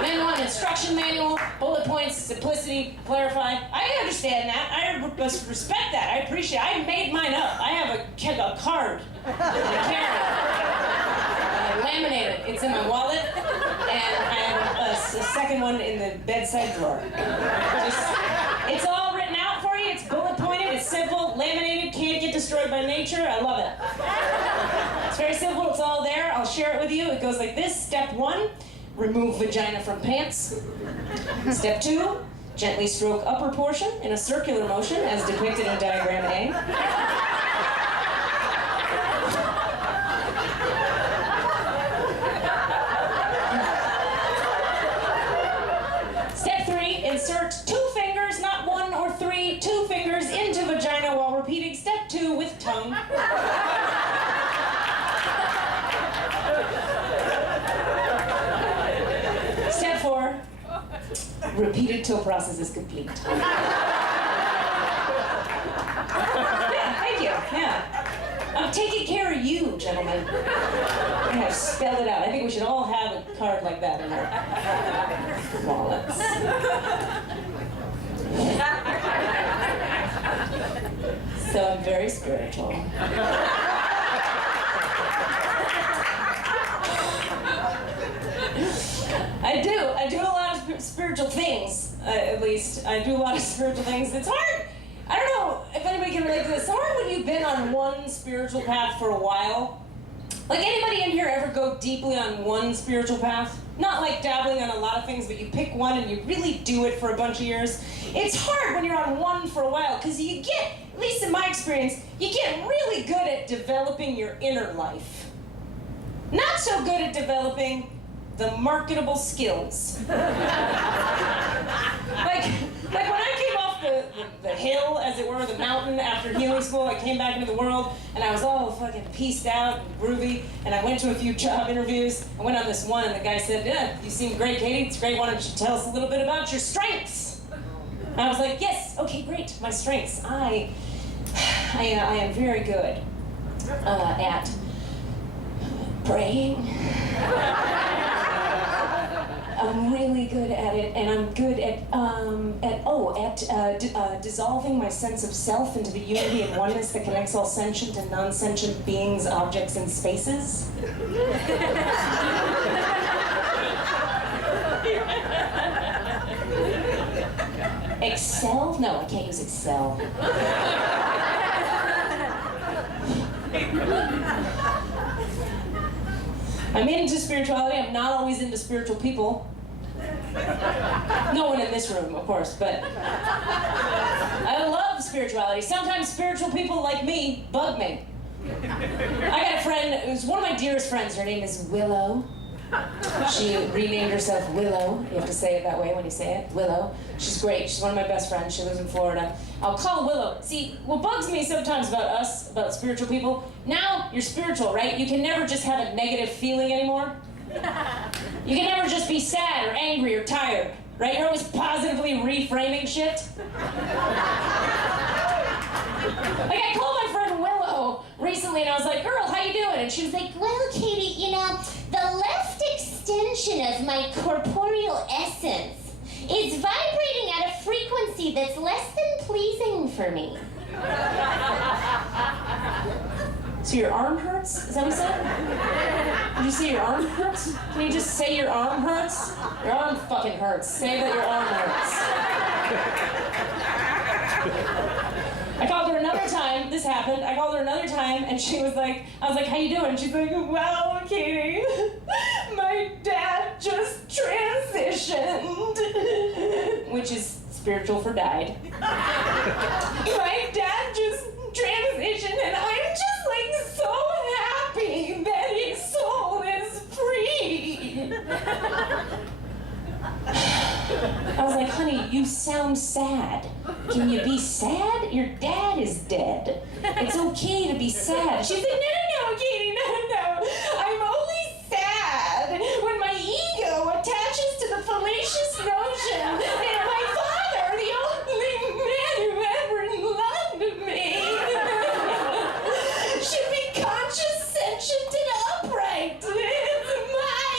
Men want an instruction manual, bullet points, simplicity, clarify. I understand that. I respect that. I appreciate it. I made mine up. I have a card. I carry it. I laminate it. It's in my wallet, and I have a second one in the bedside drawer. It's all written out for you. It's bullet pointed. It's simple, laminated, can't get destroyed by nature. I love it. It's very simple. It's all there. I'll share it with you. It goes like this. Step 1, remove vagina from pants. Step 2, Gently stroke upper portion in a circular motion as depicted in diagram A. Step 3, insert 2 fingers, not 1 or 3, 2 fingers into vagina while repeating step 2 with tongue. Step 4, repeat it till process is complete. Yeah, thank you, yeah. I'm taking care of you, gentlemen. I have spelled it out. I think we should all have a card like that in our wallets. So I'm very spiritual. I do a lot of spiritual things, at least. I do a lot of spiritual things. It's hard. I don't know if anybody can relate to this. It's hard when you've been on one spiritual path for a while. Like, anybody in here ever go deeply on one spiritual path? Not like dabbling on a lot of things, but you pick one and you really do it for a bunch of years. It's hard when you're on one for a while, because you get, at least in my experience, you get really good at developing your inner life. Not so good at developing the marketable skills. like when I came off the hill, as it were, the mountain after healing school, I came back into the world, and I was all fucking pieced out and groovy, and I went to a few job interviews. I went on this one, and the guy said, yeah, you seem great, Katie, it's great, why don't you tell us a little bit about your strengths? And I was like, yes, okay, great, my strengths. I am very good at praying. I'm really good at it, and I'm good at dissolving my sense of self into the unity and oneness that connects all sentient and non-sentient beings, objects, and spaces. Excel? No, I can't use Excel. I'm into spirituality. I'm not always into spiritual people. No one in this room, of course, but I love spirituality. Sometimes spiritual people like me bug me. I got a friend who's one of my dearest friends. Her name is Willow. She renamed herself Willow. You have to say it that way when you say it. Willow. She's great. She's one of my best friends. She lives in Florida. I'll call Willow. See, what bugs me sometimes about us, about spiritual people, now you're spiritual, right? You can never just have a negative feeling anymore. You can never just be sad or angry or tired, right? You're always positively reframing shit. Like, I called my friend Willow recently, and I was like, girl, how you doing? And she was like, Well, Katie, you know, the left extension of my corporeal essence is vibrating at a frequency that's less than pleasing for me. So your arm hurts? Is that what you said? Did you say your arm hurts? Can you just say your arm hurts? Your arm fucking hurts. Say that your arm hurts. I called her another time. This happened. I called her another time, and she was like, I was like, how you doing? She's like, well, Katie, my dad just transitioned. Which is spiritual for died. My dad just transitioned, and I'm just like so happy that his soul is free. I was like, honey, you sound sad. Can you be sad? Your dad is dead. It's okay to be sad. She's like, no, Katie, no. I'm only sad when my ego attaches to the fallacious notion that my father, the only man who ever loved me, should be conscious, sentient, and upright. It's my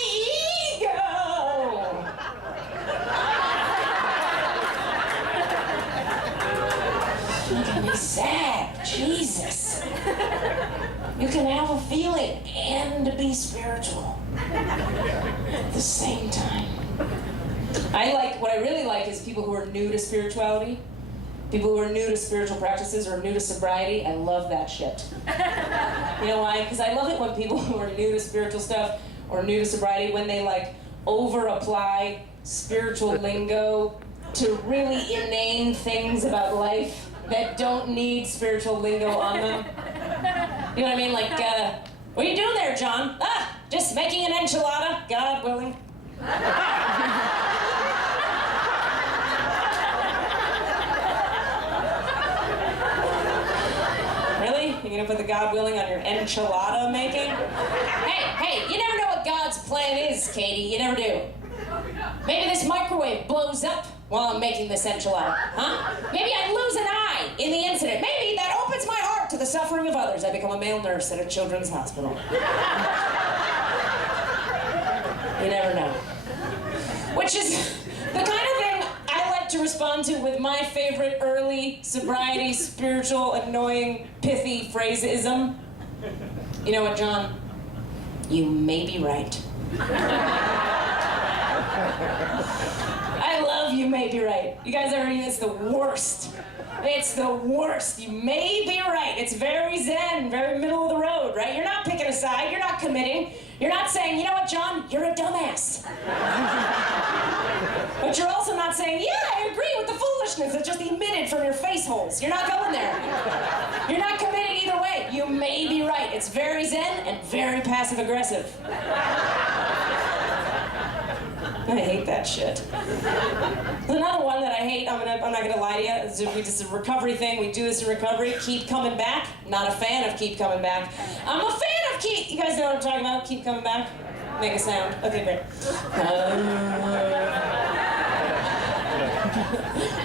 ego. You can be sad, Jesus. You can have a feeling and be spiritual at the same time. What I really like is people who are new to spirituality, people who are new to spiritual practices or new to sobriety. I love that shit. You know why? Because I love it when people who are new to spiritual stuff or new to sobriety, when they like over apply spiritual lingo to really inane things about life that don't need spiritual lingo on them. You know what I mean? Like, what are you doing there, John? Ah, just making an enchilada, God willing. Really? You're gonna put the God willing on your enchilada making? Hey, you never know what God's plan is, Katie. You never do. Maybe this microwave blows up while I'm making this enchilada, huh? Maybe I lose an eye in the incident. Maybe that opens my heart to the suffering of others. I become a male nurse at a children's hospital. You never know. Which is the kind of thing I like to respond to with my favorite early sobriety, spiritual, annoying, pithy phraseism. You know what, John? You may be right. I love you may be right. You guys ever hear it's the worst? It's the worst. You may be right. It's very zen, very middle of the road, right? You're not picking a side. You're not committing. You're not saying, you know what, John? You're a dumbass. But you're also not saying, yeah, I agree with the foolishness that just emitted from your face holes. You're not going there. You're not committing either way. You may be right. It's very zen and very passive-aggressive. I hate that shit. There's another one that I hate, I'm not gonna lie to you, it's a recovery thing, we do this in recovery, keep coming back. Not a fan of keep coming back. I'm a fan of keep, you guys know what I'm talking about, keep coming back? Make a sound, okay, great.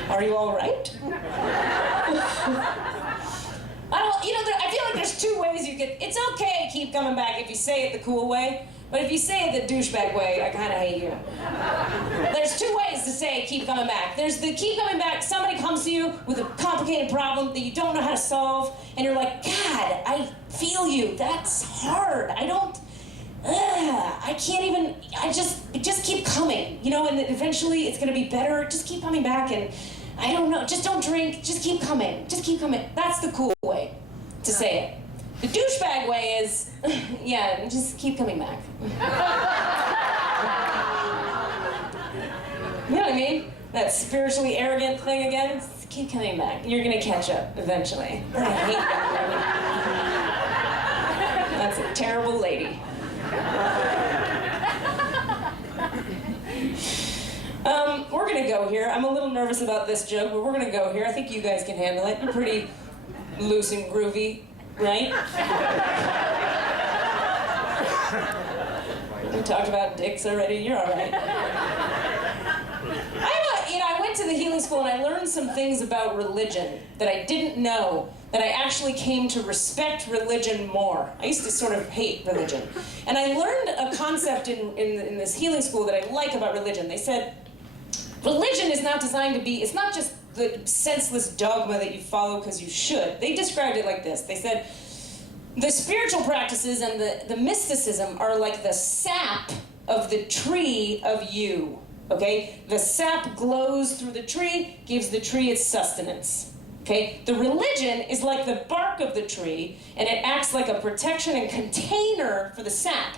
Are you all right? I feel like there's two ways you could, it's okay keep coming back if you say it the cool way. But if you say it the douchebag way, I kind of hate you. There's two ways to say keep coming back. There's the keep coming back, somebody comes to you with a complicated problem that you don't know how to solve, and you're like, God, I feel you, that's hard. I can't even, just keep coming, you know, and eventually it's gonna be better, just keep coming back, and I don't know, just don't drink, just keep coming. That's the cool way to say it. The douchebag way is, yeah, just keep coming back. You know what I mean? That spiritually arrogant thing again? Just keep coming back. You're gonna catch up eventually. I hate that woman. That's a terrible lady. We're gonna go here. I'm a little nervous about this joke, but we're gonna go here. I think you guys can handle it. You're pretty loose and groovy. Right? We talked about dicks already. You're all right. I went to the healing school and I learned some things about religion that I didn't know, that I actually came to respect religion more. I used to sort of hate religion. And I learned a concept in this healing school that I like about religion. They said, religion is not designed to be, it's not just the senseless dogma that you follow because you should. They described it like this. They said, the spiritual practices and the mysticism are like the sap of the tree of you, okay? The sap glows through the tree, gives the tree its sustenance, okay? The religion is like the bark of the tree, and it acts like a protection and container for the sap.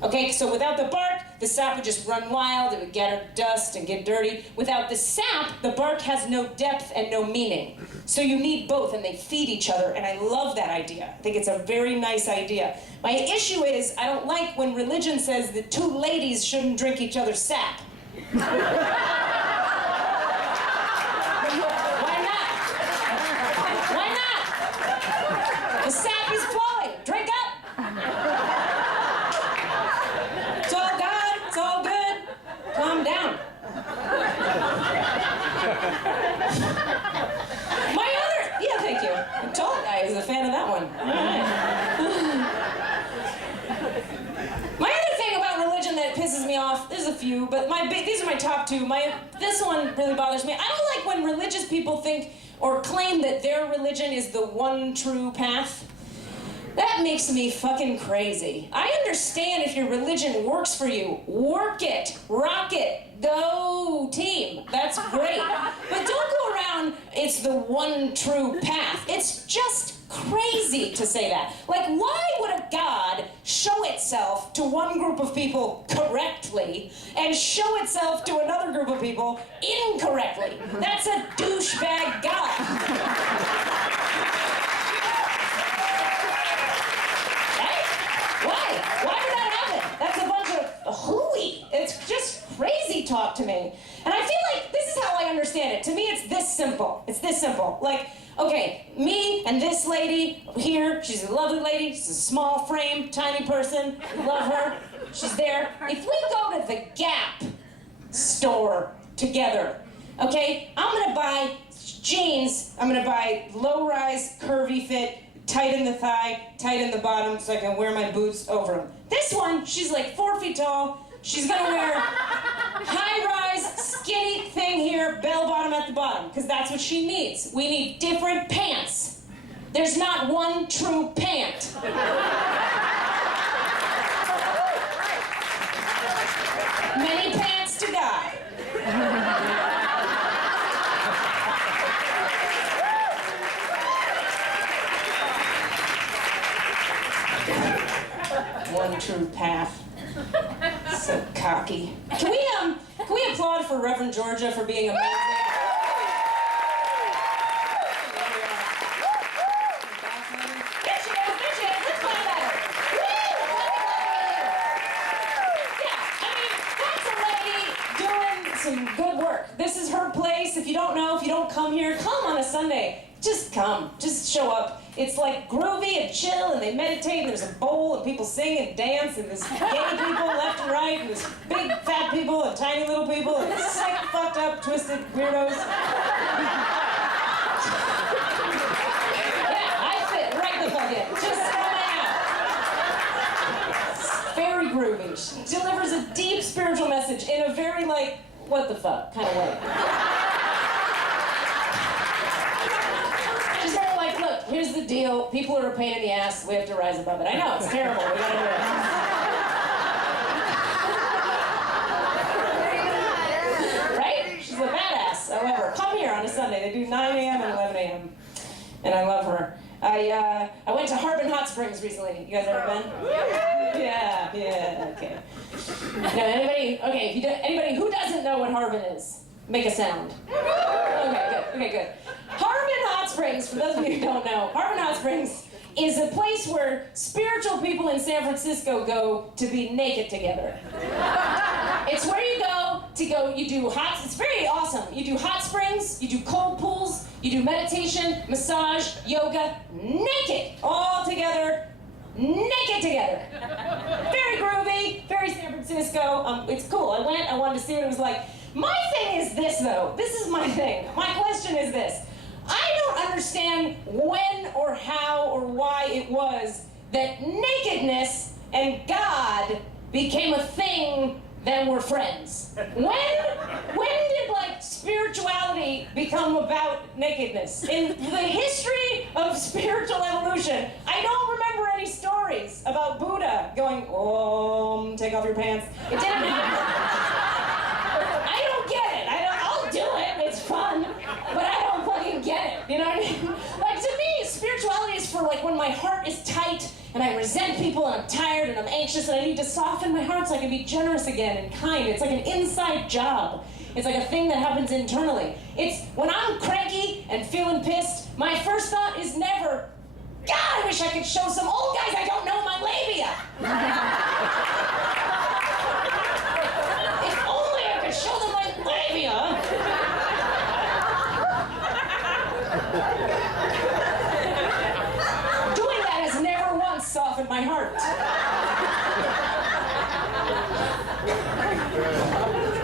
Okay, so without the bark, the sap would just run wild, it would gather dust and get dirty. Without the sap, the bark has no depth and no meaning. So you need both, and they feed each other, and I love that idea. I think it's a very nice idea. My issue is, I don't like when religion says that two ladies shouldn't drink each other's sap. Why not? Why not? The sap is flowing, drink up. Calm down. Thank you. I told you I was a fan of that one. All right. My other thing about religion that pisses me off, there's a few, but these are my top two. This one really bothers me. I don't like when religious people think or claim that their religion is the one true path. That makes me fucking crazy. I understand if your religion works for you. Work it. Rock it. Go team. That's great. But don't go around, it's the one true path. It's just crazy to say that. Like, why would a God show itself to one group of people correctly and show itself to another group of people incorrectly. That's a douchebag God. Right? Why? Why did that happen? That's a bunch of hooey. It's just crazy talk to me. And I feel like this is how I understand it. To me, it's this simple. It's this simple. Like, okay, me and this lady here, she's a lovely lady, she's a small frame, tiny person, we love her, she's there. If we go to the Gap store together, okay, I'm gonna buy jeans, I'm gonna buy low-rise, curvy fit, tight in the thigh, tight in the bottom, so I can wear my boots over them. This one, she's like 4 feet tall, she's gonna wear high-rise, skinny thing here, bell bottom at the bottom, because that's what she needs. We need different pants. There's not one true pant. Many pants to God. One true path. So cocky. Can we applaud for Reverend Georgia for being amazing? There she is. Let's clap at her. Yeah, I mean, that's a lady doing some good work. This is her place. If you don't know, if you don't come here, come on a Sunday. Just come. Just show up. It's like groovy and chill, and they meditate, and there's a bowl, and people sing and dance, and there's gay people left and right, and there's big fat people and tiny little people, and sick, fucked up, twisted weirdos. Yeah, I fit right the fuck in. Just come out. It's very groovy. She delivers a deep spiritual message in a very, like, what the fuck kind of way. Here's the deal. People are a pain in the ass. We have to rise above it. I know, it's terrible. We gotta do it. Right? She's a badass. However, come here on a Sunday. They do 9 a.m. and 11 a.m. And I love her. I went to Harbin Hot Springs recently. You guys ever been? Yeah, okay. Now, anybody who doesn't know what Harbin is, make a sound. Okay, good. Harbin Hot Springs, for those of you who don't know, Harbin Hot Springs is a place where spiritual people in San Francisco go to be naked together. It's where you do it's very awesome. You do hot springs, you do cold pools, you do meditation, massage, yoga, naked, all together, naked together. Very groovy, very San Francisco. It's cool. I wanted to see what it was like. My thing is this, though. This is my thing. My question is this. I don't understand when or how or why it was that nakedness and God became a thing that were friends. When did, like, spirituality become about nakedness? In the history of spiritual evolution, I don't remember any stories about Buddha going, take off your pants. It didn't happen. I don't get it. I'll do it. It's fun. But I don't fucking get it. You know what I mean? Like, to me, spirituality is for, like, when my heart is tight and I resent people and I'm tired and I'm anxious and I need to soften my heart so I can be generous again and kind. It's like an inside job. It's like a thing that happens internally. It's when I'm cranky and feeling pissed, my first thought is never, God, I wish I could show some old guys I don't know my labia. If only I could show them my labia. Doing that has never once softened my heart.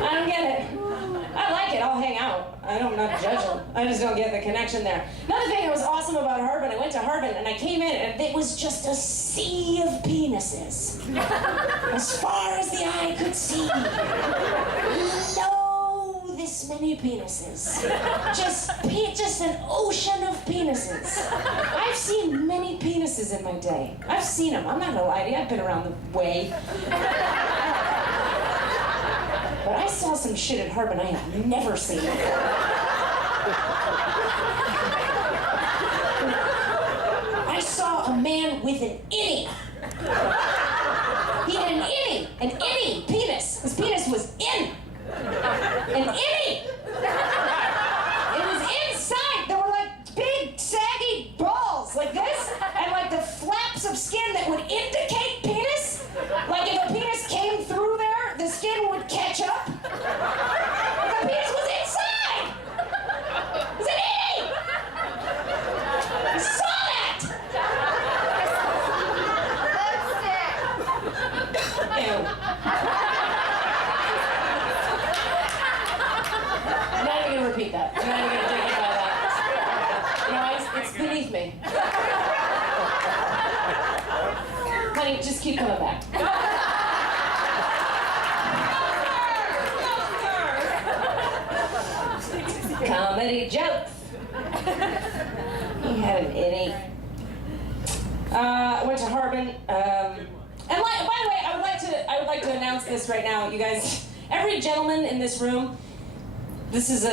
I don't get it. I like it. I'll hang out. I'm not judging. I just don't get the connection there. Another thing that was awesome about Harbin, I went to Harbin and I came in and it was just a sea of penises. As far as the eye could see. This many penises. Just an ocean of penises. I've seen many penises in my day. I've seen them. I'm not gonna lie to you. I've been around the way. But I saw some shit at Harbin I have never seen before. I saw a man with an innie. an innie penis. His penis was in. An innie. It was inside. There were like big, saggy balls like this, and like the flaps of skin that would indicate penis. Like if a penis came through there, the skin would catch up. The penis was inside. It was an innie. I saw that. Ew. I'm not even gonna repeat that. I'm not even gonna dignify that. You know, it's beneath me. Honey, just keep coming back. Comedy jokes. He had an innie. Went to Harbin. And by the way, I would like to announce this right now, you guys. Every gentleman in this room, this is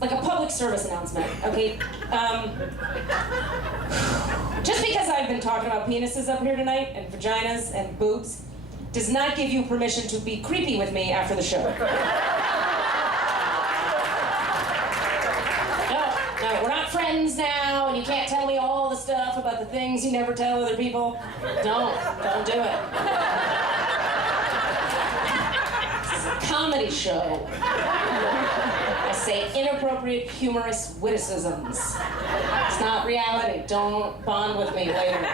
like a public service announcement, okay? Just because I've been talking about penises up here tonight, and vaginas, and boobs, does not give you permission to be creepy with me after the show. No, we're not friends now, and you can't tell me all the stuff about the things you never tell other people. Don't do it. This is a comedy show. I say inappropriate, humorous witticisms. It's not reality. Don't bond with me later.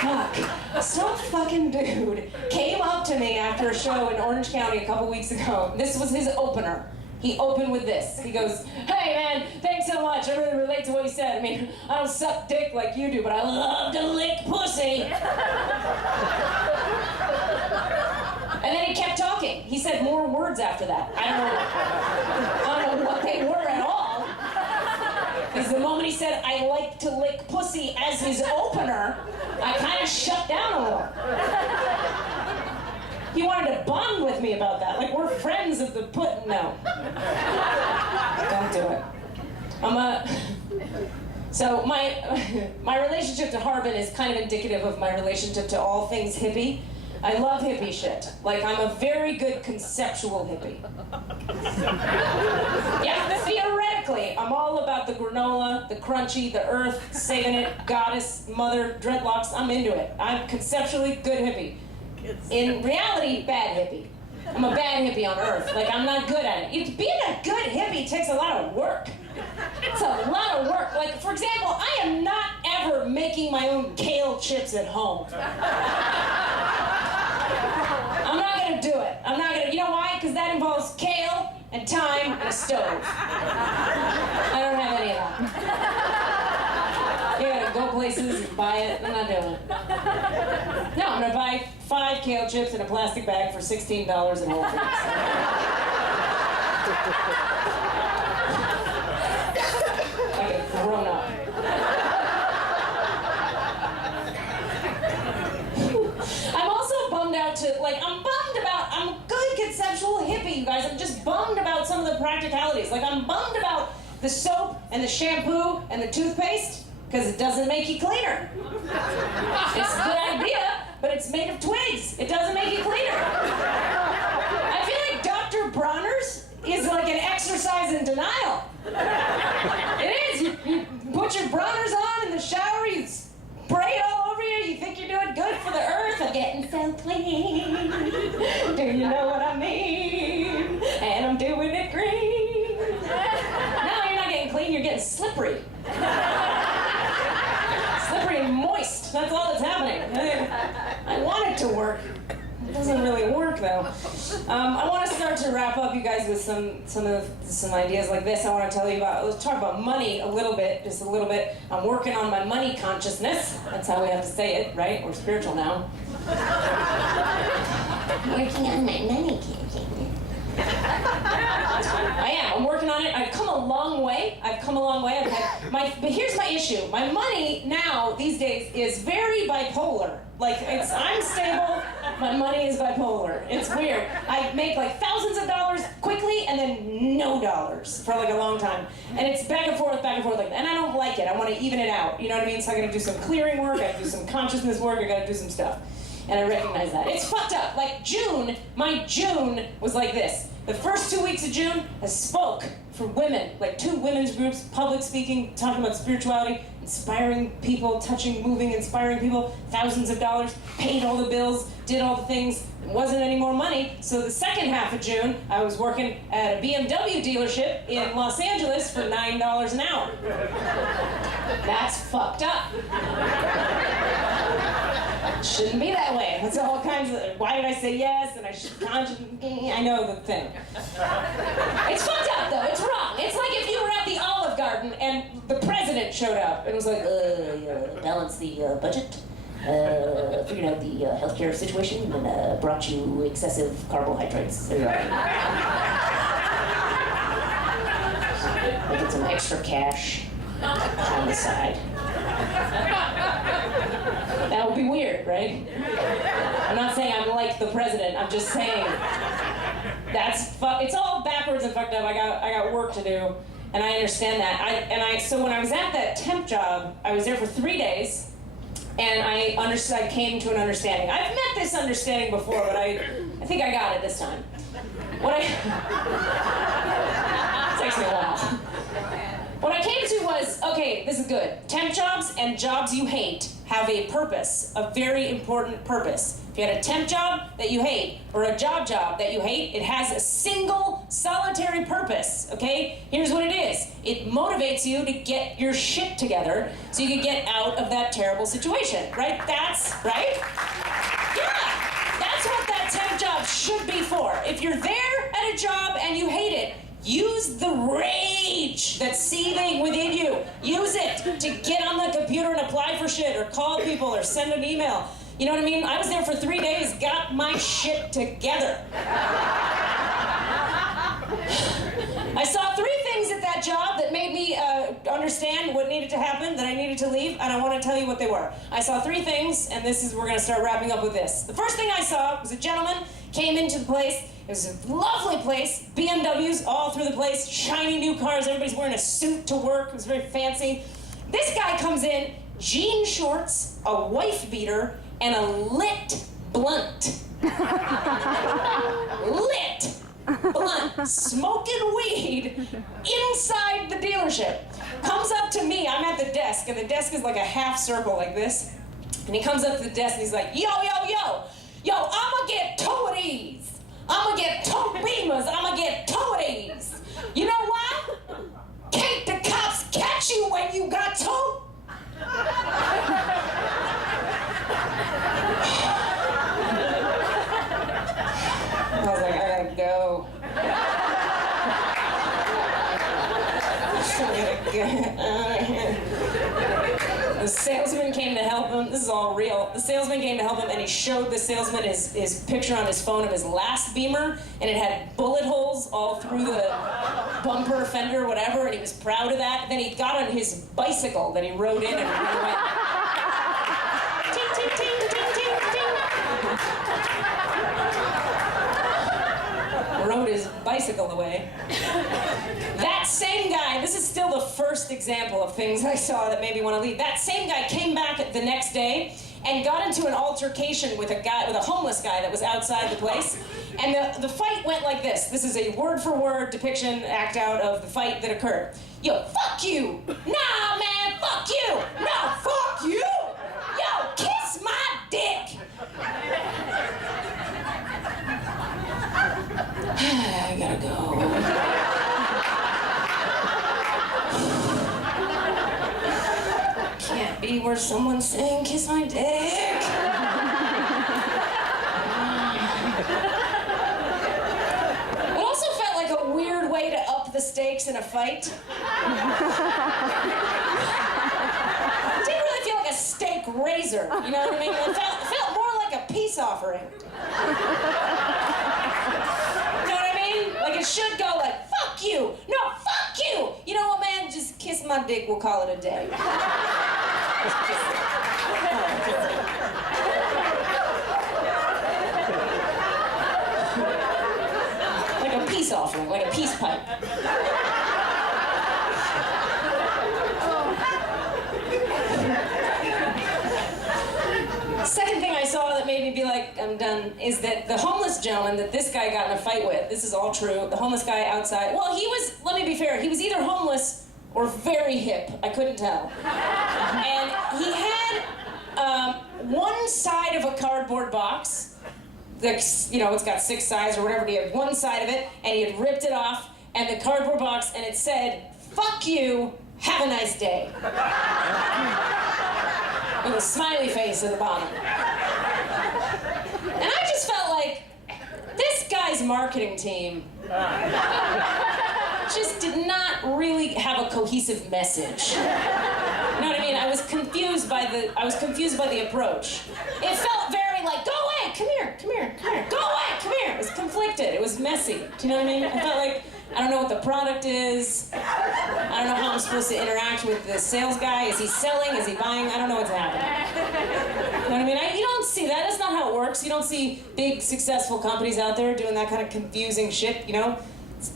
Fuck. Some fucking dude came up to me after a show in Orange County a couple weeks ago. This was his opener. He opened with this. He goes, "Hey man, thanks so much. I really relate to what you said. I mean, I don't suck dick like you do, but I love to lick pussy." And then he kept talking. He said more words after that. I don't know what they were at all. Because the moment he said, "I like to lick pussy" as his opener, I kind of shut down a little. He wanted to bond with me about that. Like, we're friends of the put. No. Don't do it. So my relationship to Harbin is kind of indicative of my relationship to all things hippie. I love hippie shit. Like, I'm a very good conceptual hippie. Yeah, theoretically, I'm all about the granola, the crunchy, the earth, saving it, goddess, mother, dreadlocks. I'm into it. I'm conceptually good hippie. In reality, bad hippie. I'm a bad hippie on earth. Like, I'm not good at it. Being a good hippie takes a lot of work. It's a lot of work. Like, for example, I am not ever making my own kale chips at home. I'm not gonna do it. I'm not gonna, you know why? Because that involves kale and time and a stove. I don't have any of that. You gotta go places and buy it. I'm not doing it. No, I'm gonna buy 5 kale chips in a plastic bag for $16 at Whole Foods. Like a grown up. I'm also bummed out I'm a good conceptual hippie, you guys. I'm just bummed about some of the practicalities. Like, I'm bummed about the soap and the shampoo and the toothpaste, because it doesn't make you cleaner. It's a good idea, but it's made of twigs. It doesn't make you cleaner. I feel like Dr. Bronner's is like an exercise in denial. It is. You put your Bronner's on in the shower, you spray it all over you, you think you're doing good for the earth. I'm getting so clean. Do you know what I mean? And I'm doing it green. No, you're not getting clean, you're getting slippery. Slippery and moist. That's all that's happening. I want it to work. It doesn't really work though. I want to start to wrap up, you guys, with some ideas like this. I want to tell you about. Let's talk about money a little bit, just a little bit. I'm working on my money consciousness. That's how we have to say it, right? We're spiritual now. Working on my money consciousness. I am. I'm working on it. I've come a long way. But here's my issue. My money now, these days, is very bipolar. Like, I'm stable, my money is bipolar. It's weird. I make like thousands of dollars quickly and then no $0 for like a long time. And it's back and forth, like, and I don't like it. I want to even it out, you know what I mean? So I gotta do some clearing work, I gotta do some consciousness work, I gotta do some stuff. And I recognize that. It's fucked up. Like June, my June was like this. The first 2 weeks of June, I spoke for women, like 2 women's groups, public speaking, talking about spirituality, inspiring people, touching, moving, inspiring people, thousands of dollars, paid all the bills, did all the things, there wasn't any more money. So the second half of June, I was working at a BMW dealership in Los Angeles for $9 an hour. That's fucked up. Shouldn't be that way. That's all kinds of, why did I say yes? And I should, I know the thing. It's fucked up though, it's wrong. It's like if you were at the Olive Garden and the president showed up and was like, balance the budget, figured out the healthcare situation and brought you excessive carbohydrates. I'll get some extra cash on the side. That would be weird, right? I'm not saying I'm like the president. I'm just saying it's all backwards and fucked up. I got work to do, and I understand that. So when I was at that temp job, I was there for 3 days, and I came to an understanding. I've met this understanding before, but I think I got it this time. It takes me a while. What I came to was, okay, this is good. Temp jobs and jobs you hate have a purpose, a very important purpose. If you had a temp job that you hate, or a job that you hate, it has a single, solitary purpose, okay? Here's what it is. It motivates you to get your shit together so you can get out of that terrible situation, right? Right? Yeah! That's what that temp job should be for. If you're there at a job and you hate it, use the rage that's seething within you. Use it to get on the computer and apply for shit, or call people, or send an email. You know what I mean? I was there for 3 days, got my shit together. I saw 3 things at that job that made me understand what needed to happen, that I needed to leave, and I want to tell you what they were. I saw 3 things, and we're going to start wrapping up with this. The first thing I saw was a gentleman came into the place. It was a lovely place, BMWs all through the place, shiny new cars, everybody's wearing a suit to work, it was very fancy. This guy comes in, jean shorts, a wife beater, and a lit blunt. Lit blunt, smoking weed inside the dealership. Comes up to me, I'm at the desk, and the desk is like a half circle like this. And he comes up to the desk and he's like, yo, I'ma get 2 of these. I'ma get 2 Beamers, I'ma get 2 of these. You know why? Can't the cops catch you when you got 2? I was like, I gotta go. The salesman came to help him. This is all real. The salesman came to help him, and he showed the salesman his picture on his phone of his last Beamer, and it had bullet holes all through the bumper, fender, whatever, and he was proud of that. Then he got on his bicycle that he rode in and went. Ting, ting, ting, ting, ting, ting. Rode his bicycle away. That same guy, this is still the first example of things I saw that made me want to leave. That same guy came back the next day and got into an altercation with a homeless guy that was outside the place. And the fight went like this. This is a word-for-word depiction, act out of the fight that occurred. Yo, fuck you! Nah, man, fuck you! No, fuck you! Yo, kiss my dick! I gotta go. Can't be where someone's saying, kiss my dick. It also felt like a weird way to up the stakes in a fight. It didn't really feel like a steak raiser, you know what I mean? It felt more like a peace offering. You know what I mean? Like it should go like, fuck you, no, fuck you. You know what, man? Just kiss my dick, we'll call it a day. Like a peace offering. going, like a peace pipe. Second thing I saw that made me be like, I'm done, is that the homeless gentleman that this guy got in a fight with, this is all true, the homeless guy outside, well, he was, let me be fair, he was either homeless or very hip, I couldn't tell. And he had one side of a cardboard box, it's got 6 sides or whatever, he had one side of it, and he had ripped it off, and the cardboard box, and it said, "Fuck you, have a nice day." With a smiley face at the bottom. And I just felt like this guy's marketing team just did not really have a cohesive message. You know what I mean? I was confused by the approach. It felt very like, go away, come here, go away, come here. It was conflicted, it was messy. Do you know what I mean? I felt like, I don't know what the product is. I don't know how I'm supposed to interact with the sales guy. Is he selling? Is he buying? I don't know what's happening. You know what I mean? You don't see that. That's not how it works. You don't see big, successful companies out there doing that kind of confusing shit, you know?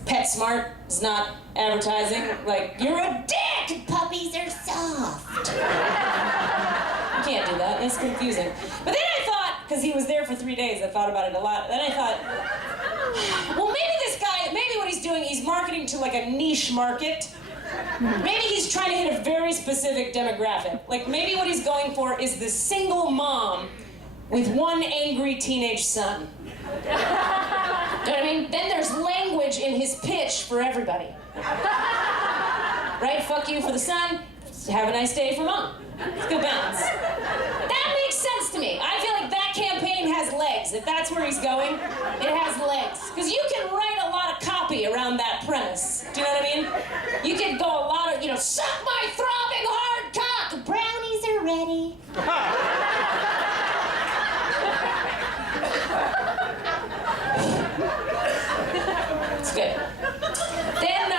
PetSmart is not advertising. Like, you're a dick! Puppies are soft. You can't do that. It's confusing. But then I thought, because he was there for 3 days, I thought about it a lot. Then I thought, well, maybe this guy, maybe what he's doing, he's marketing to like a niche market. Maybe he's trying to hit a very specific demographic. Like maybe what he's going for is the single mom with one angry teenage son. You know what I mean? Then there's language in his pitch for everybody. Right? Fuck you for the son, have a nice day for mom. It's good balance. That makes sense to me. I feel like that campaign has legs. If that's where he's going, it has legs. Because you can write a lot of copy around that premise. Do you know what I mean? You can go a lot of, suck my throbbing hard cock. Brownies are ready. It's good. Then,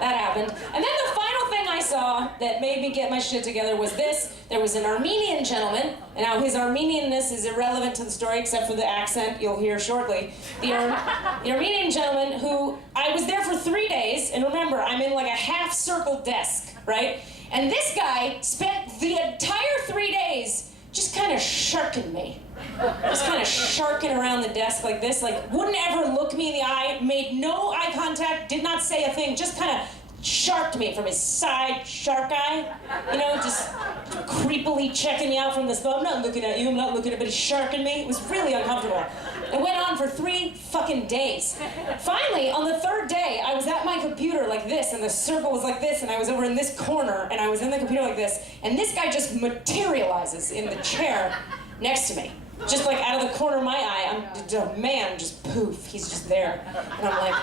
that happened. And then the final thing I saw that made me get my shit together was this. There was an Armenian gentleman, and now his Armenianness is irrelevant to the story except for the accent you'll hear shortly. The Armenian gentleman who, I was there for 3 days, and remember, I'm in like a half-circle desk, right? And this guy spent the entire 3 days just kind of sharking me. Just kind of sharking around the desk like this, like wouldn't ever look me in the eye, made no eye contact, did not say a thing, just kind of sharked me from his side shark eye, just creepily checking me out from the spot. I'm not looking at you, I'm not looking at, but he's sharking me. It was really uncomfortable. It went on for 3 fucking days. Finally, on the 3rd day, I was at my computer like this, and the circle was like this, and I was over in this corner, and I was in the computer like this, and this guy just materializes in the chair next to me. Just like out of the corner of my eye, a man just poof, he's just there. And I'm like,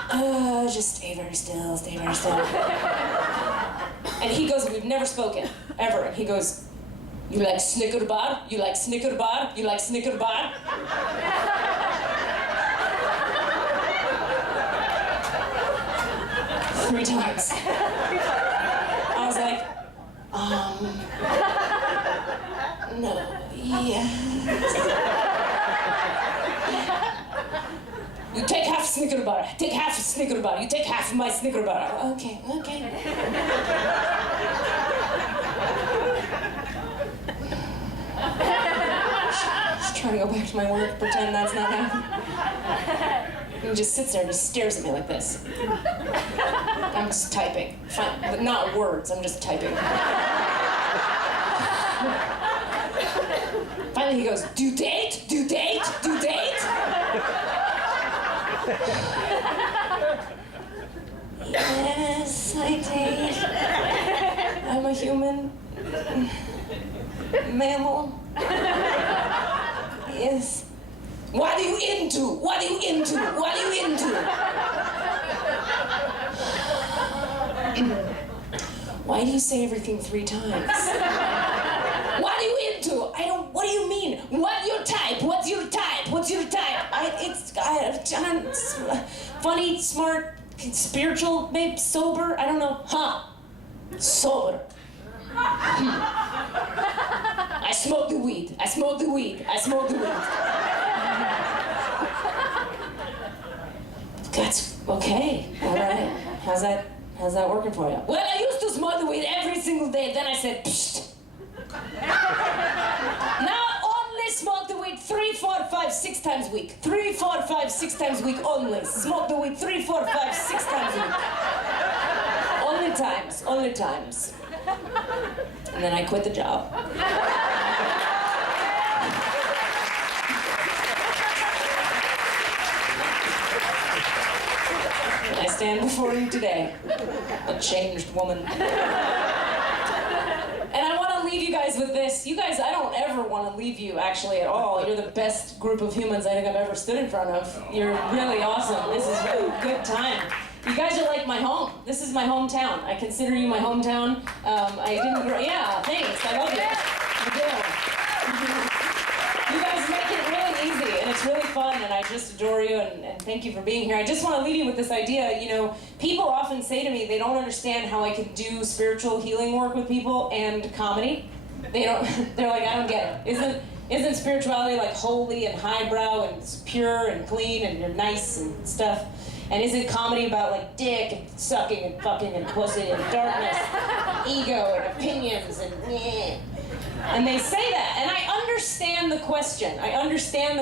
just stay very still, stay very still. And he goes, we've never spoken, ever. And he goes, you like Snicker bar? You like Snicker bar? You like Snicker bar? 3 times. I was like, no, yes. You take half Snicker bar. Take half a Snicker bar. You take half of my Snicker bar. Okay. Just trying to go back to my work, pretend that's not happening. And he just sits there and just stares at me like this. I'm just typing. Fine, but not words, I'm just typing. Finally he goes, do date? Do date? Do date? Yes, I date. I'm a human mammal. Yes. What are you into? What are you into? What are you into? Why do you say everything 3 times? What are you into? What do you mean? What your type? What's your type? What's your type? Funny, smart, spiritual, maybe sober, I don't know. Huh? Sober. I smoke the weed. I smoke the weed. I smoke the weed. God That's okay. All right. How's that working for you? Well, I used to smoke the weed every single day. Then I said, psst. Now only smoke the weed 3, 4, 5, 6 times a week. 3, 4, 5, 6 times a week only. Smoke the weed 3, 4, 5, 6 times a week. Only times. And then I quit the job. I stand before you today, a changed woman. And I want to leave you guys with this. You guys, I don't ever want to leave you actually at all. You're the best group of humans I think I've ever stood in front of. You're really awesome. This is a good time. You guys are like my home. This is my hometown. I consider you my hometown. Yeah, thanks. I love you. I do. You guys make it really easy, and it's really fun, and I just adore you, and thank you for being here. I just want to leave you with this idea. You know, people often say to me they don't understand how I can do spiritual healing work with people and comedy. They're like, I don't get it. Isn't spirituality like holy and highbrow and it's pure and clean and you're nice and stuff? And isn't comedy about like dick and sucking and fucking and pussy and darkness, ego and opinions and yeah? And they say that, and I understand the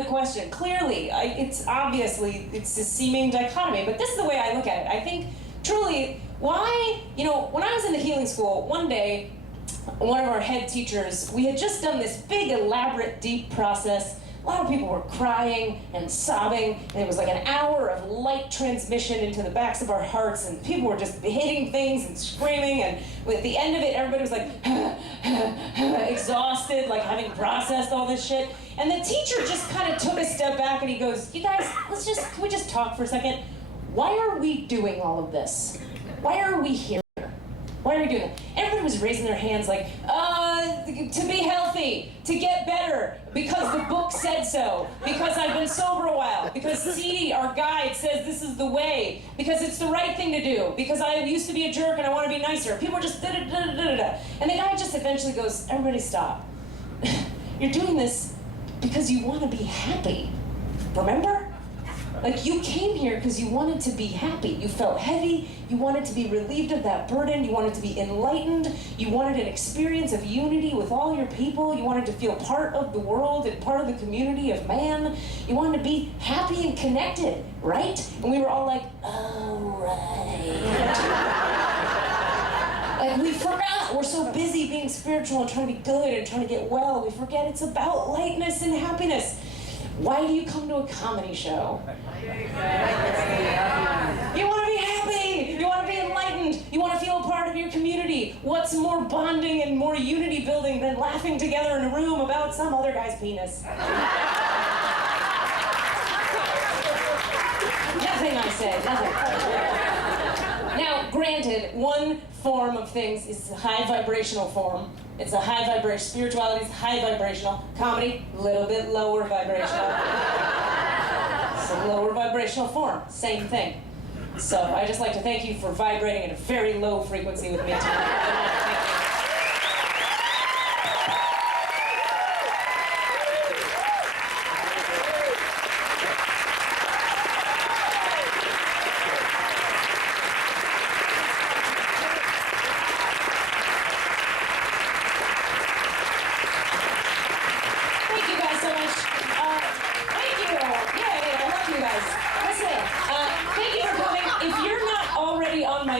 question. Clearly, it's obviously, it's a seeming dichotomy, but this is the way I look at it. I think, truly, why, you know, when I was in the healing school, one day, one of our head teachers, we had just done this big, elaborate, deep process. A lot of people were crying and sobbing, and it was like an hour of light transmission into the backs of our hearts, and people were just hitting things and screaming, and at the end of it, everybody was like, exhausted, like having processed all this shit. And the teacher just kind of took a step back and he goes, you guys, can we just talk for a second? Why are we doing all of this? Why are we here? Why are we doing that? Everybody was raising their hands like, to be healthy, to get better, because the book said so, because I've been sober a while, because CD, our guide, says this is the way, because it's the right thing to do, because I used to be a jerk and I want to be nicer. People are just da-da-da-da-da-da. And the guy just eventually goes, everybody stop. You're doing this because you want to be happy. Remember? Like, you came here because you wanted to be happy. You felt heavy. You wanted to be relieved of that burden. You wanted to be enlightened. You wanted an experience of unity with all your people. You wanted to feel part of the world and part of the community of man. You wanted to be happy and connected, right? And we were all like, oh, right. Like, we forgot. We're so busy being spiritual and trying to be good and trying to get well. We forget it's about lightness and happiness. Why do you come to a comedy show? You want to be happy. You want to be enlightened. You want to feel a part of your community. What's more bonding and more unity building than laughing together in a room about some other guy's penis? Nothing, I said. Nothing. Now, granted, one form of things is a high vibrational form. It's a high vibration. Spirituality is high vibrational. Comedy, a little bit lower vibrational. It's a lower vibrational form. Same thing. So I just like to thank you for vibrating at a very low frequency with me tonight.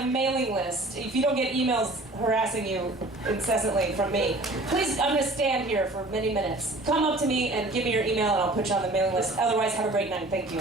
Mailing list. If you don't get emails harassing you incessantly from me, please, I'm going to stand here for many minutes. Come up to me and give me your email and I'll put you on the mailing list. Otherwise, have a great night. Thank you.